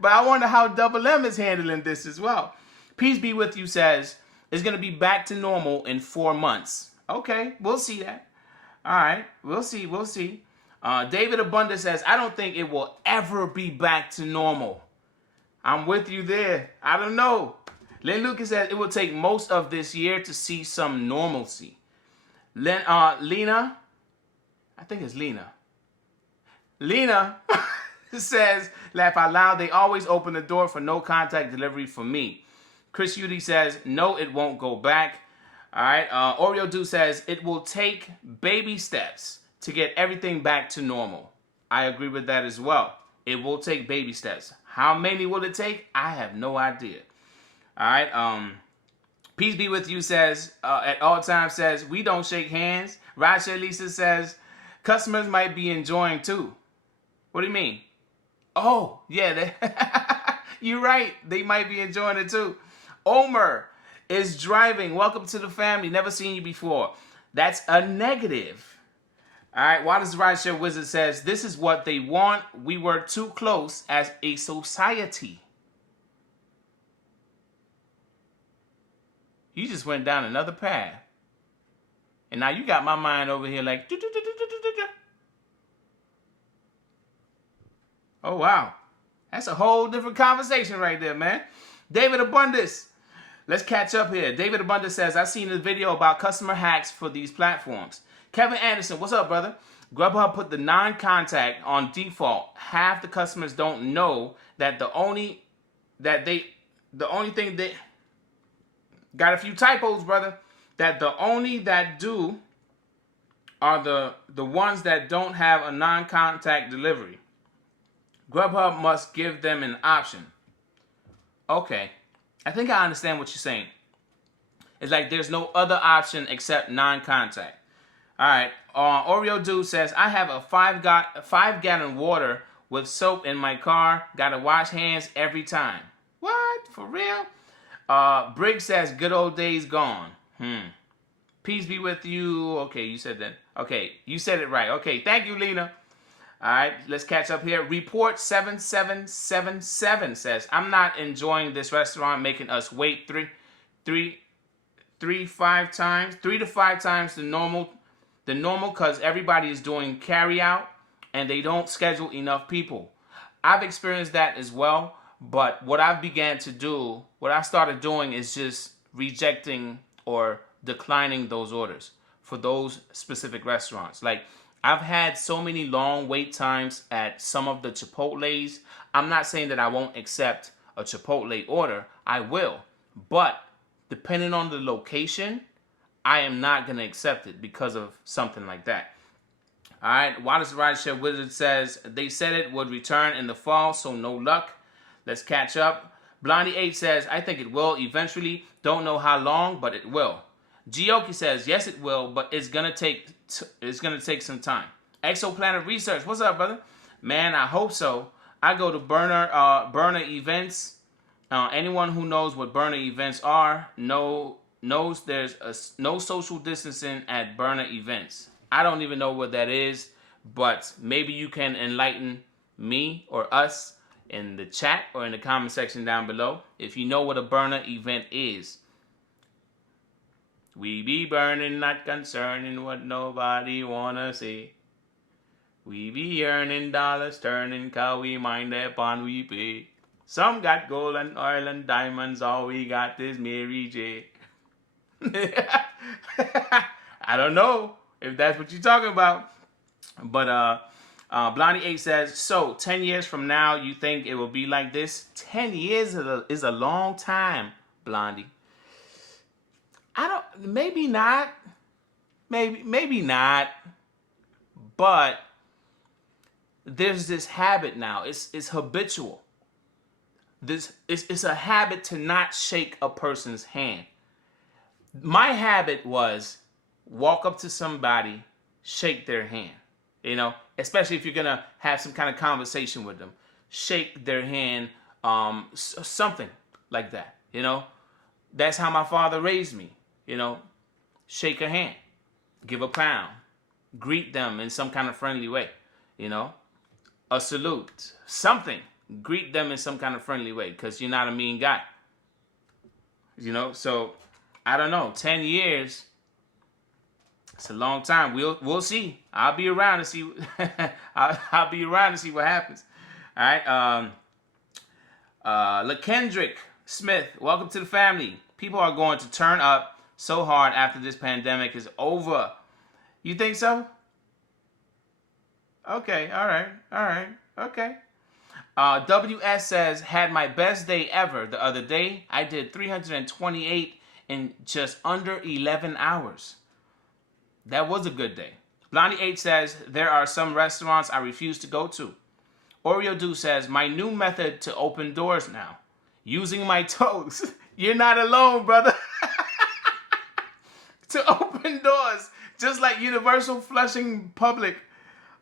But I wonder how Double M is handling this as well. Peace be with you says it's going to be back to normal in 4 months. Okay, we'll see that. All right, we'll see. David Abunda says, I don't think it will ever be back to normal. I'm with you there. I don't know. Lynn Lucas says it will take most of this year to see some normalcy. Lena, I think it's Lena. Lena says, laugh out loud, they always open the door for no contact delivery for me. Chris Udy says, no, it won't go back. All right. Oreo Dude says, it will take baby steps to get everything back to normal. I agree with that as well. It will take baby steps. How many will it take? I have no idea. All right. Peace be with you says, at all times says, we don't shake hands. Rasha Lisa says, customers might be enjoying too. What do you mean? Oh, yeah. You're right. They might be enjoying it too. Omer is driving. Welcome to the family. Never seen you before. That's a negative. All right. Why does Rideshare Wizard says, this is what they want. We were too close as a society. You just went down another path. And now you got my mind over here like... Oh, wow. That's a whole different conversation right there, man. David Abundis. Let's catch up here. David Abundis says, I've seen a video about customer hacks for these platforms. Kevin Anderson, what's up, brother? Grubhub put the non-contact on default. Half the customers don't know that the only thing they got a few typos, brother. That the only that do are the ones that don't have a non-contact delivery. Grubhub must give them an option. Okay. I think I understand what you're saying. It's like there's no other option except non-contact. All right. Oreo Dude says, I have a 5-gallon water with soap in my car. Gotta wash hands every time. What? For real? Briggs says, good old days gone. Peace be with you. Okay, you said that. Okay, you said it right. Okay, thank you, Lena. All right, let's catch up here. Report 7777 says, I'm not enjoying this restaurant making us wait 3 to 5 times the normal because everybody is doing carry out and they don't schedule enough people. I've experienced that as well, but what I started doing is just rejecting or declining those orders for those specific restaurants. Like, I've had so many long wait times at some of the Chipotle's. I'm not saying that I won't accept a Chipotle order. I will. But depending on the location, I am not going to accept it because of something like that. All right. Wallace Rideshare Wizard says, they said it would return in the fall, so no luck. Let's catch up. Blondie 8 says, I think it will eventually. Don't know how long, but it will. Gioki says, yes, it will, but it's gonna take some time. Exoplanet Research, what's up, brother? Man, I hope so. I go to burner events. Anyone who knows what burner events are knows there's no social distancing at burner events. I don't even know what that is, but maybe you can enlighten me or us in the chat or in the comment section down below if you know what a burner event is. We be burning, not concerning what nobody wanna see. We be earning dollars, turning, 'cause we mind that bond we pay. Some got gold and oil and diamonds, all we got is Mary J. I don't know if that's what you're talking about. But Blondie 8 says, so 10 years from now, you think it will be like this? 10 years is a long time, Blondie. Maybe not. Maybe not. But there's this habit now. It's habitual. It's a habit to not shake a person's hand. My habit was walk up to somebody, shake their hand. You know, especially if you're gonna have some kind of conversation with them, shake their hand, something like that. You know, that's how my father raised me. You know, shake a hand, give a pound, greet them in some kind of friendly way. You know, a salute, something. Greet them in some kind of friendly way because you're not a mean guy. You know, so I don't know. 10 years. It's a long time. We'll see. I'll be around to see. I'll be around to see what happens. All right. LaKendrick Smith, welcome to the family. People are going to turn up so hard after this pandemic is over. You think so? Okay. All right. Okay. WS says, had my best day ever the other day. I did 328 in just under 11 hours. That was a good day. Blondie 8 says, there are some restaurants I refuse to go to. Oreo Do says, my new method to open doors now. Using my toes. You're not alone, brother. To open doors. Just like universal flushing public.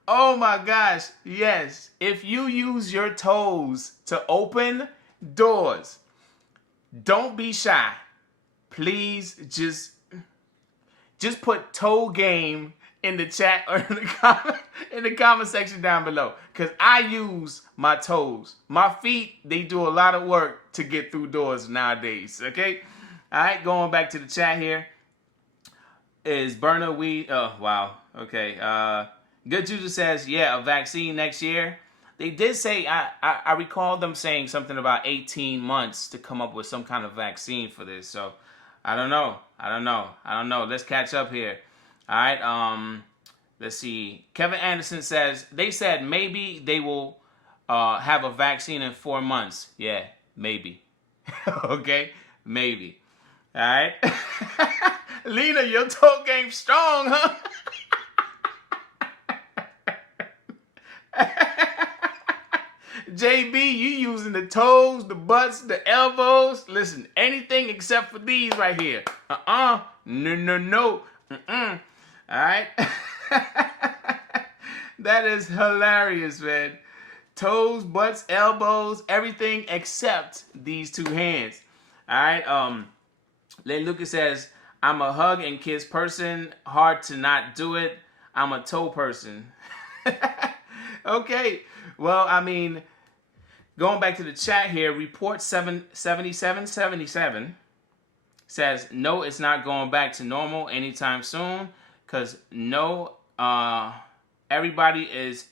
Oh my gosh. Yes. If you use your toes to open doors, don't be shy. Please just put toe game in the chat or in the comment section down below. Because I use my toes. My feet, they do a lot of work to get through doors nowadays. Okay? All right, going back to the chat here. Is burner weed? Oh, wow. Okay. Good Juju says, yeah, a vaccine next year. They did say, I recall them saying something about 18 months to come up with some kind of vaccine for this. So I don't know. Let's catch up here. All right. Let's see. Kevin Anderson says, they said maybe they will have a vaccine in 4 months. Yeah, maybe. Okay, maybe. All right. Lena, your toe game strong, huh? JB, you using the toes, the butts, the elbows. Listen, anything except for these right here. No. All right. That is hilarious, man. Toes, butts, elbows, everything except these two hands. All right. Len Lucas says, I'm a hug and kiss person. Hard to not do it. I'm a toe person. Okay. Well, I mean, going back to the chat here, report 7777 says, no, it's not going back to normal anytime soon. Because no, everybody is,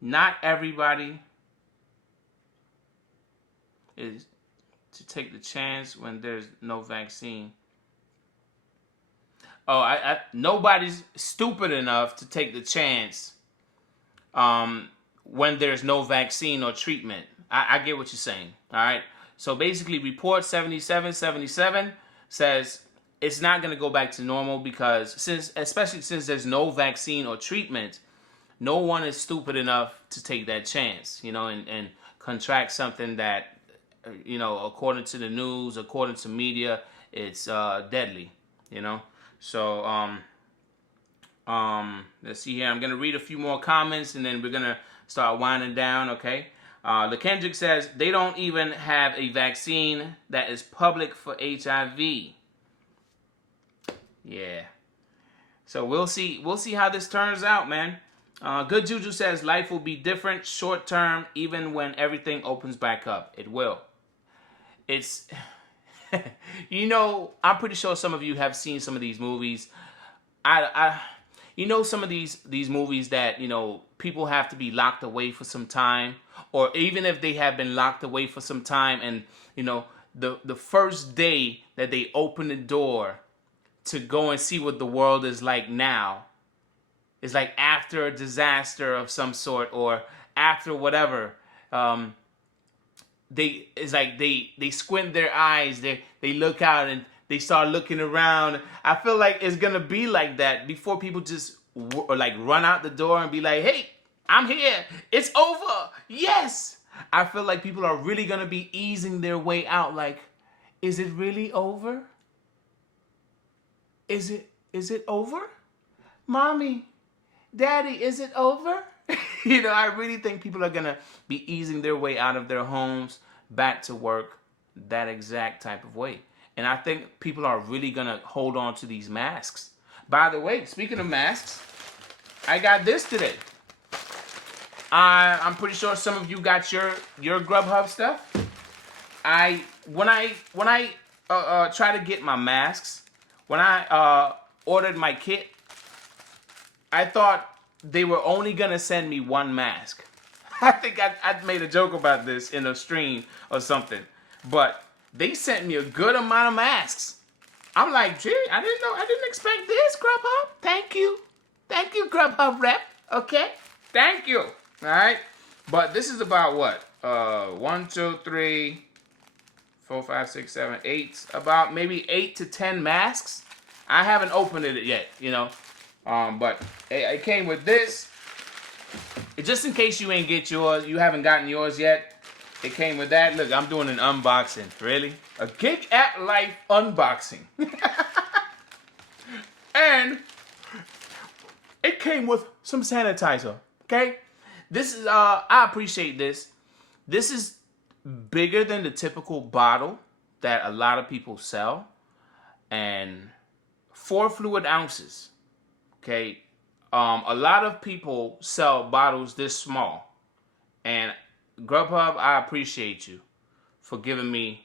not everybody is to take the chance when there's no vaccine. Oh, nobody's stupid enough to take the chance when there's no vaccine or treatment. I get what you're saying. All right. So basically, report 7777 says it's not going to go back to normal because especially since there's no vaccine or treatment, no one is stupid enough to take that chance, and contract something that, according to the news, according to media, it's deadly, So, let's see here. I'm going to read a few more comments, and then we're going to start winding down, okay? LeKendrick says, they don't even have a vaccine that is public for HIV. Yeah. So we'll see how this turns out, man. Good Juju says, life will be different short term, even when everything opens back up. It will. It's... I'm pretty sure some of you have seen some of these movies. Some of these movies that, people have to be locked away for some time, or even if they have been locked away for some time and, the first day that they open the door to go and see what the world is like now is like after a disaster of some sort or after whatever, they squint their eyes, they look out and they start looking around. I feel like it's gonna be like that before people just run out the door and be like, hey, I'm here, it's over, yes. I feel like people are really gonna be easing their way out, like, is it really over? Is it over? Mommy, Daddy, is it over? I really think people are going to be easing their way out of their homes, back to work, that exact type of way. And I think people are really going to hold on to these masks. By the way, speaking of masks, I got this today. I'm pretty sure some of you got your Grubhub stuff. When I try to get my masks, when I ordered my kit, I thought they were only going to send me one mask. I think I made a joke about this in a stream or something. But they sent me a good amount of masks. I'm like, gee, I didn't expect this, Grubhub. Thank you. Thank you, Grubhub rep. Okay? Thank you. All right? But this is about what? 1, 2, 3, 4, 5, 6, 7, 8. About maybe 8 to 10 masks. I haven't opened it yet, but it came with this. Just in case you ain't get yours, you haven't gotten yours yet, it came with that. Look, I'm doing an unboxing. Really? A Gig App Life unboxing. And it came with some sanitizer. Okay? This is, I appreciate this. This is bigger than the typical bottle that a lot of people sell. And 4 fluid ounces. Okay? A lot of people sell bottles this small. And Grubhub, I appreciate you for giving me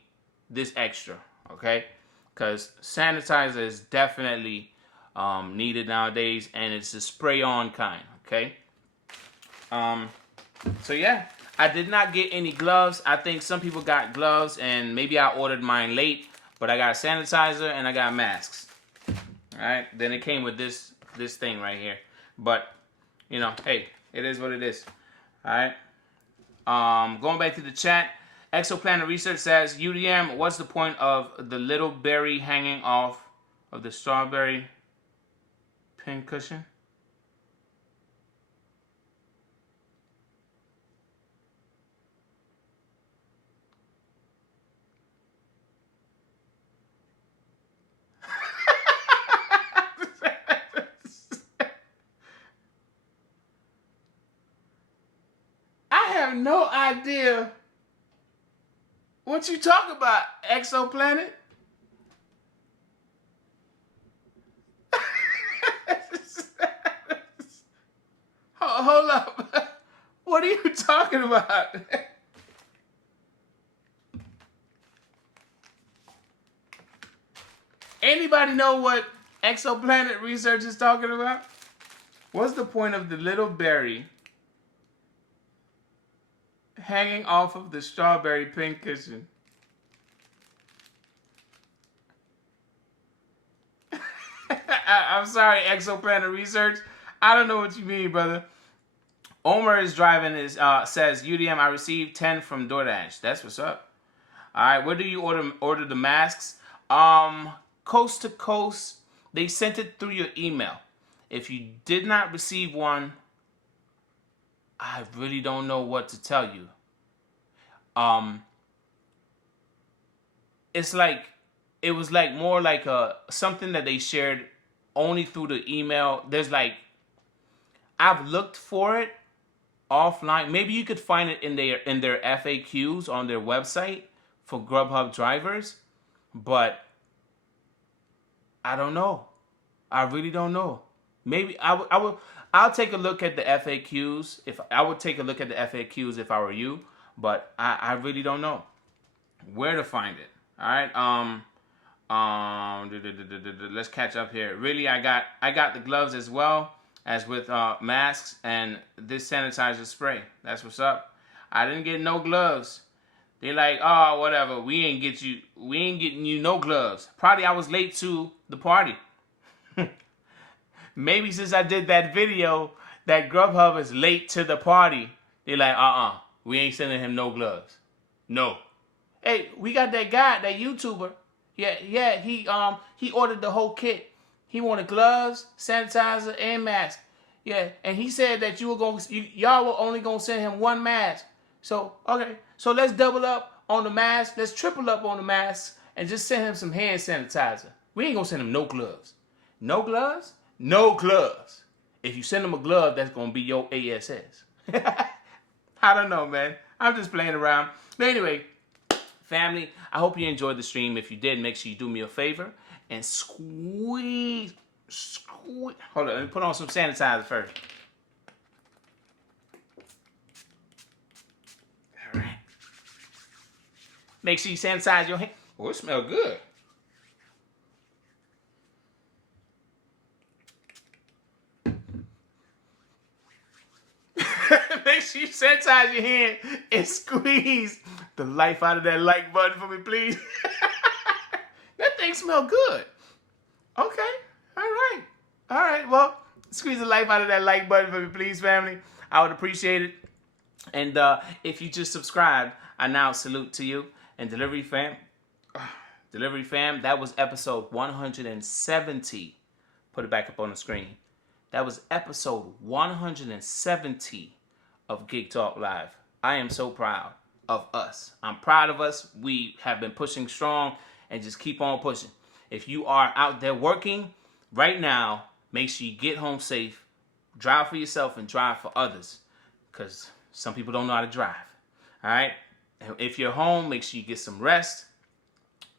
this extra. Okay? Because sanitizer is definitely needed nowadays, and it's the spray-on kind. Okay. So yeah, I did not get any gloves. I think some people got gloves, and maybe I ordered mine late, but I got sanitizer and I got masks. All right. Then it came with this thing right here. But you know, hey, it is what it is. All right. Going back to the chat, Exoplanet Research says, UDM, what's the point of the little berry hanging off of the strawberry pin cushion? I have no idea what you talk about, Exoplanet. Hold up. What are you talking about? Anybody know what Exoplanet Research is talking about? What's the point of the little berry hanging off of the strawberry pin cushion? I'm sorry, Exoplanet Research. I don't know what you mean, brother. Omer is driving says, UDM, I received 10 from DoorDash. That's what's up. All right, where do you order the masks? Coast to coast. They sent it through your email. If you did not receive one, I really don't know what to tell you. It's like, it was like more like something that they shared only through the email. There's like, I've looked for it offline. Maybe you could find it in their FAQs on their website for Grubhub drivers, but I don't know. I really don't know. Maybe I'll take a look at the FAQs. If I would take a look at the FAQs if I were you, but I really don't know where to find it. All right. Let's catch up here. Really, I got the gloves as well as with masks and this sanitizer spray. That's what's up. I didn't get no gloves. They're like, oh, whatever. We ain't getting you no gloves. Probably I was late to the party. Maybe since I did that video that Grubhub is late to the party, they're like, we ain't sending him no gloves. No. Hey, we got that guy, that YouTuber. Yeah, he ordered the whole kit. He wanted gloves, sanitizer, and mask. Yeah, and he said that y'all were only gonna send him one mask. So okay, so let's double up on the mask. Let's triple up on the mask and just send him some hand sanitizer. We ain't gonna send him no gloves. No gloves? No gloves. If you send him a glove, that's gonna be your ASS. I don't know, man. I'm just playing around. But anyway, family, I hope you enjoyed the stream. If you did, make sure you do me a favor and squeeze. Hold on, let me put on some sanitizer first. All right. Make sure you sanitize your hand. Oh, it smells good. Make sure you sanitize your hand and squeeze the life out of that like button for me, please. That thing smells good. Okay. All right. Well, squeeze the life out of that like button for me, please, family. I would appreciate it. And if you just subscribed, I now salute to you. And Delivery Fam, that was episode 170. Put it back up on the screen. That was episode 170 of Gig Talk Live. I am so proud of us. I'm proud of us. We have been pushing strong and just keep on pushing. If you are out there working right now, make sure you get home safe, drive for yourself and drive for others, because some people don't know how to drive. All right? And if you're home, make sure you get some rest,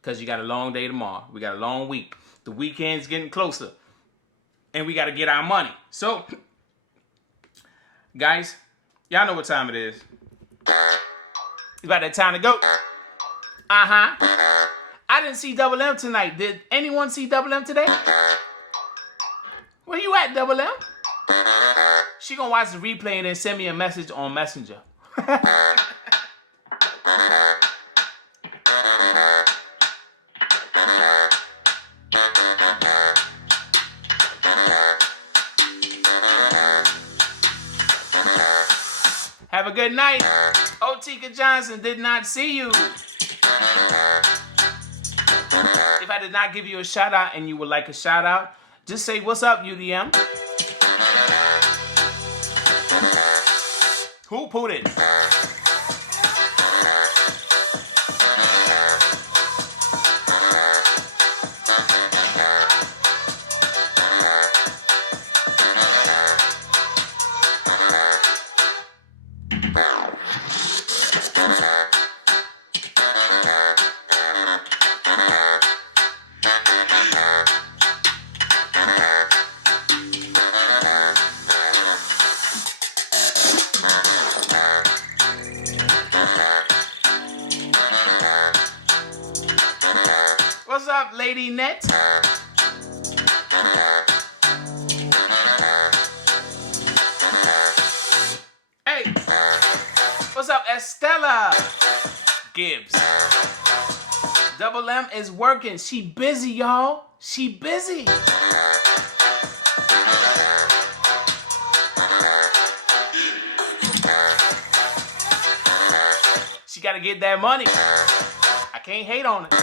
because you got a long day tomorrow. We got a long week. The weekend's getting closer, and we got to get our money. So, guys, y'all know what time it is. It's about that time to go. I didn't see Double M tonight. Did anyone see Double M today? Where you at, Double M? She gonna watch the replay and then send me a message on Messenger. Have a good night. Otika Johnson did not see you. If I did not give you a shout out and you would like a shout out, just say, what's up, UDM? Who put it? What's up, Lady Net? Hey, what's up, Estella Gibbs? Double M is working. She busy, y'all. She busy. She gotta get that money. I can't hate on it.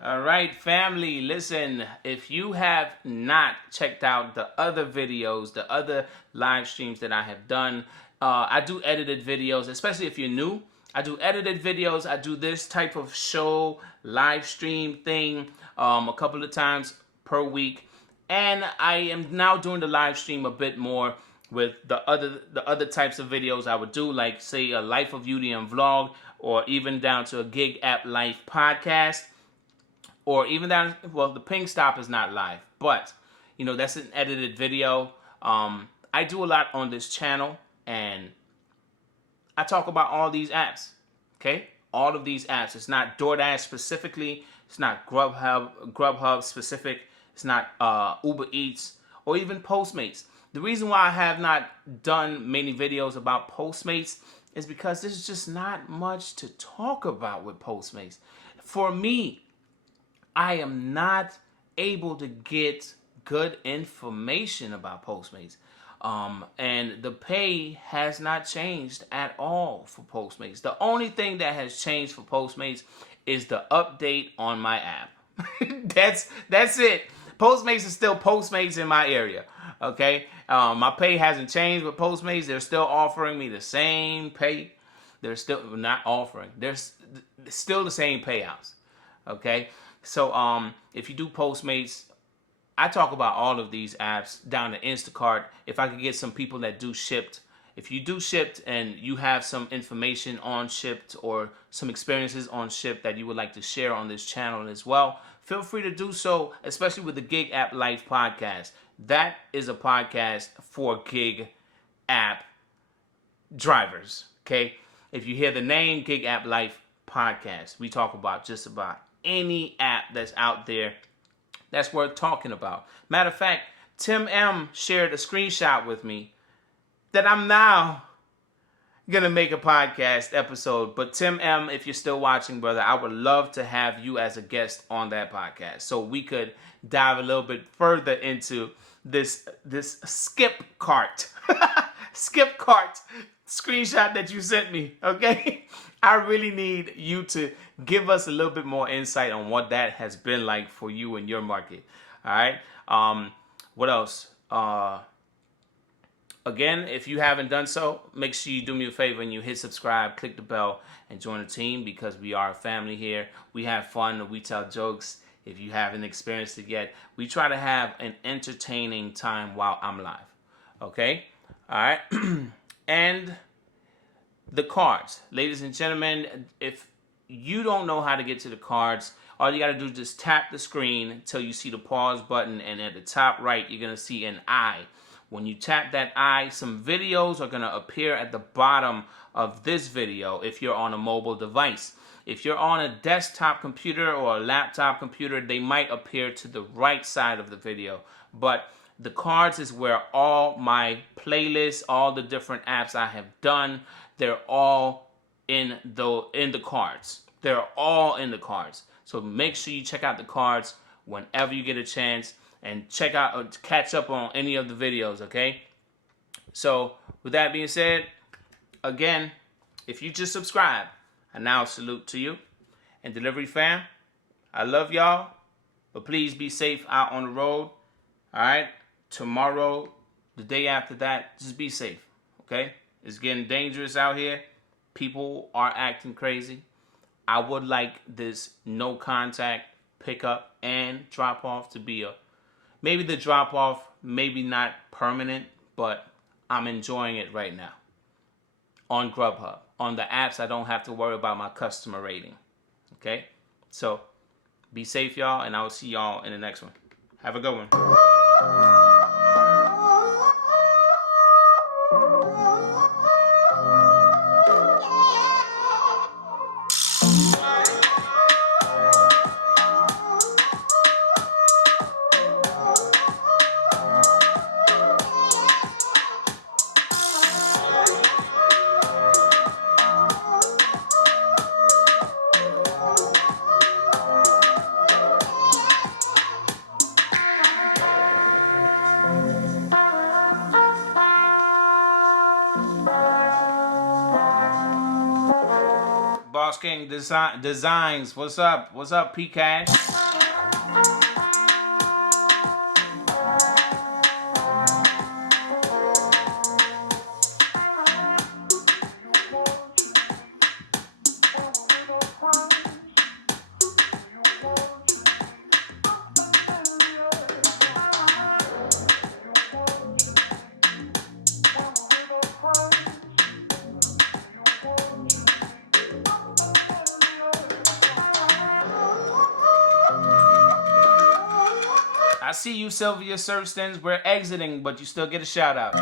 All right, family, listen, if you have not checked out the other videos, the other live streams that I have done, I do edited videos, especially if you're new. I do edited videos. I do this type of show, live stream thing a couple of times per week. And I am now doing the live stream a bit more with the other types of videos I would do, like, say, a Life of UDM vlog, or even down to a Gig App Life podcast. Or even down, well, the Ping Stop is not live, but, you know, that's an edited video. I do a lot on this channel, and I talk about all these apps, okay? All of these apps. It's not DoorDash specifically. It's not Grubhub specific. It's not Uber Eats or even Postmates. The reason why I have not done many videos about Postmates is because there's just not much to talk about with Postmates. For me, I am not able to get good information about Postmates. And the pay has not changed at all for Postmates. The only thing that has changed for Postmates is the update on my app. That's it. Postmates is still Postmates in my area. Okay? My pay hasn't changed with Postmates. They're still offering me the same pay. They're still not offering. There's still the same payouts. Okay? So if you do Postmates, I talk about all of these apps down to Instacart. If I could get some people that do Shipped. If you do Shipped and you have some information on Shipped or some experiences on Shipped that you would like to share on this channel as well, feel free to do so, especially with the Gig App Life podcast. That is a podcast for Gig App drivers, okay? If you hear the name Gig App Life podcast, we talk about just about any app that's out there that's worth talking about. Matter of fact, Tim M shared a screenshot with me that I'm now gonna make a podcast episode. But Tim M, if you're still watching, brother, I would love to have you as a guest on that podcast so we could dive a little bit further into this skip cart screenshot that you sent me. Okay, I really need you to give us a little bit more insight on what that has been like for you in your market. All right. What else? Again, if you haven't done so, make sure you do me a favor and you hit subscribe, click the bell, and join the team, because we are a family here. We have fun. We tell jokes. If you haven't experienced it yet, we try to have an entertaining time while I'm live. Okay? All right. And the cards. Ladies and gentlemen, if you don't know how to get to the cards, all you got to do is just tap the screen until you see the pause button, and at the top right, you're going to see an I. When you tap that I, some videos are going to appear at the bottom of this video if you're on a mobile device. If you're on a desktop computer or a laptop computer, they might appear to the right side of the video. But the cards is where all my playlists, all the different apps I have done, they're all in the cards. They're all in the cards. So make sure you check out the cards whenever you get a chance, and catch up on any of the videos, okay? So with that being said, again, if you just subscribe, I now salute to you. And Delivery Fam, I love y'all, but please be safe out on the road. All right? Tomorrow, the day after that, just be safe, okay? It's getting dangerous out here. People are acting crazy. I would like this no contact pickup and drop off to be maybe the drop off, maybe not permanent, but I'm enjoying it right now. On Grubhub. On the apps, I don't have to worry about my customer rating. Okay? So, be safe, y'all, and I will see y'all in the next one. Have a good one. Boss King Designs. What's up? What's up, P-Cash? I see you, Sylvia Surstons. We're exiting, but you still get a shout out.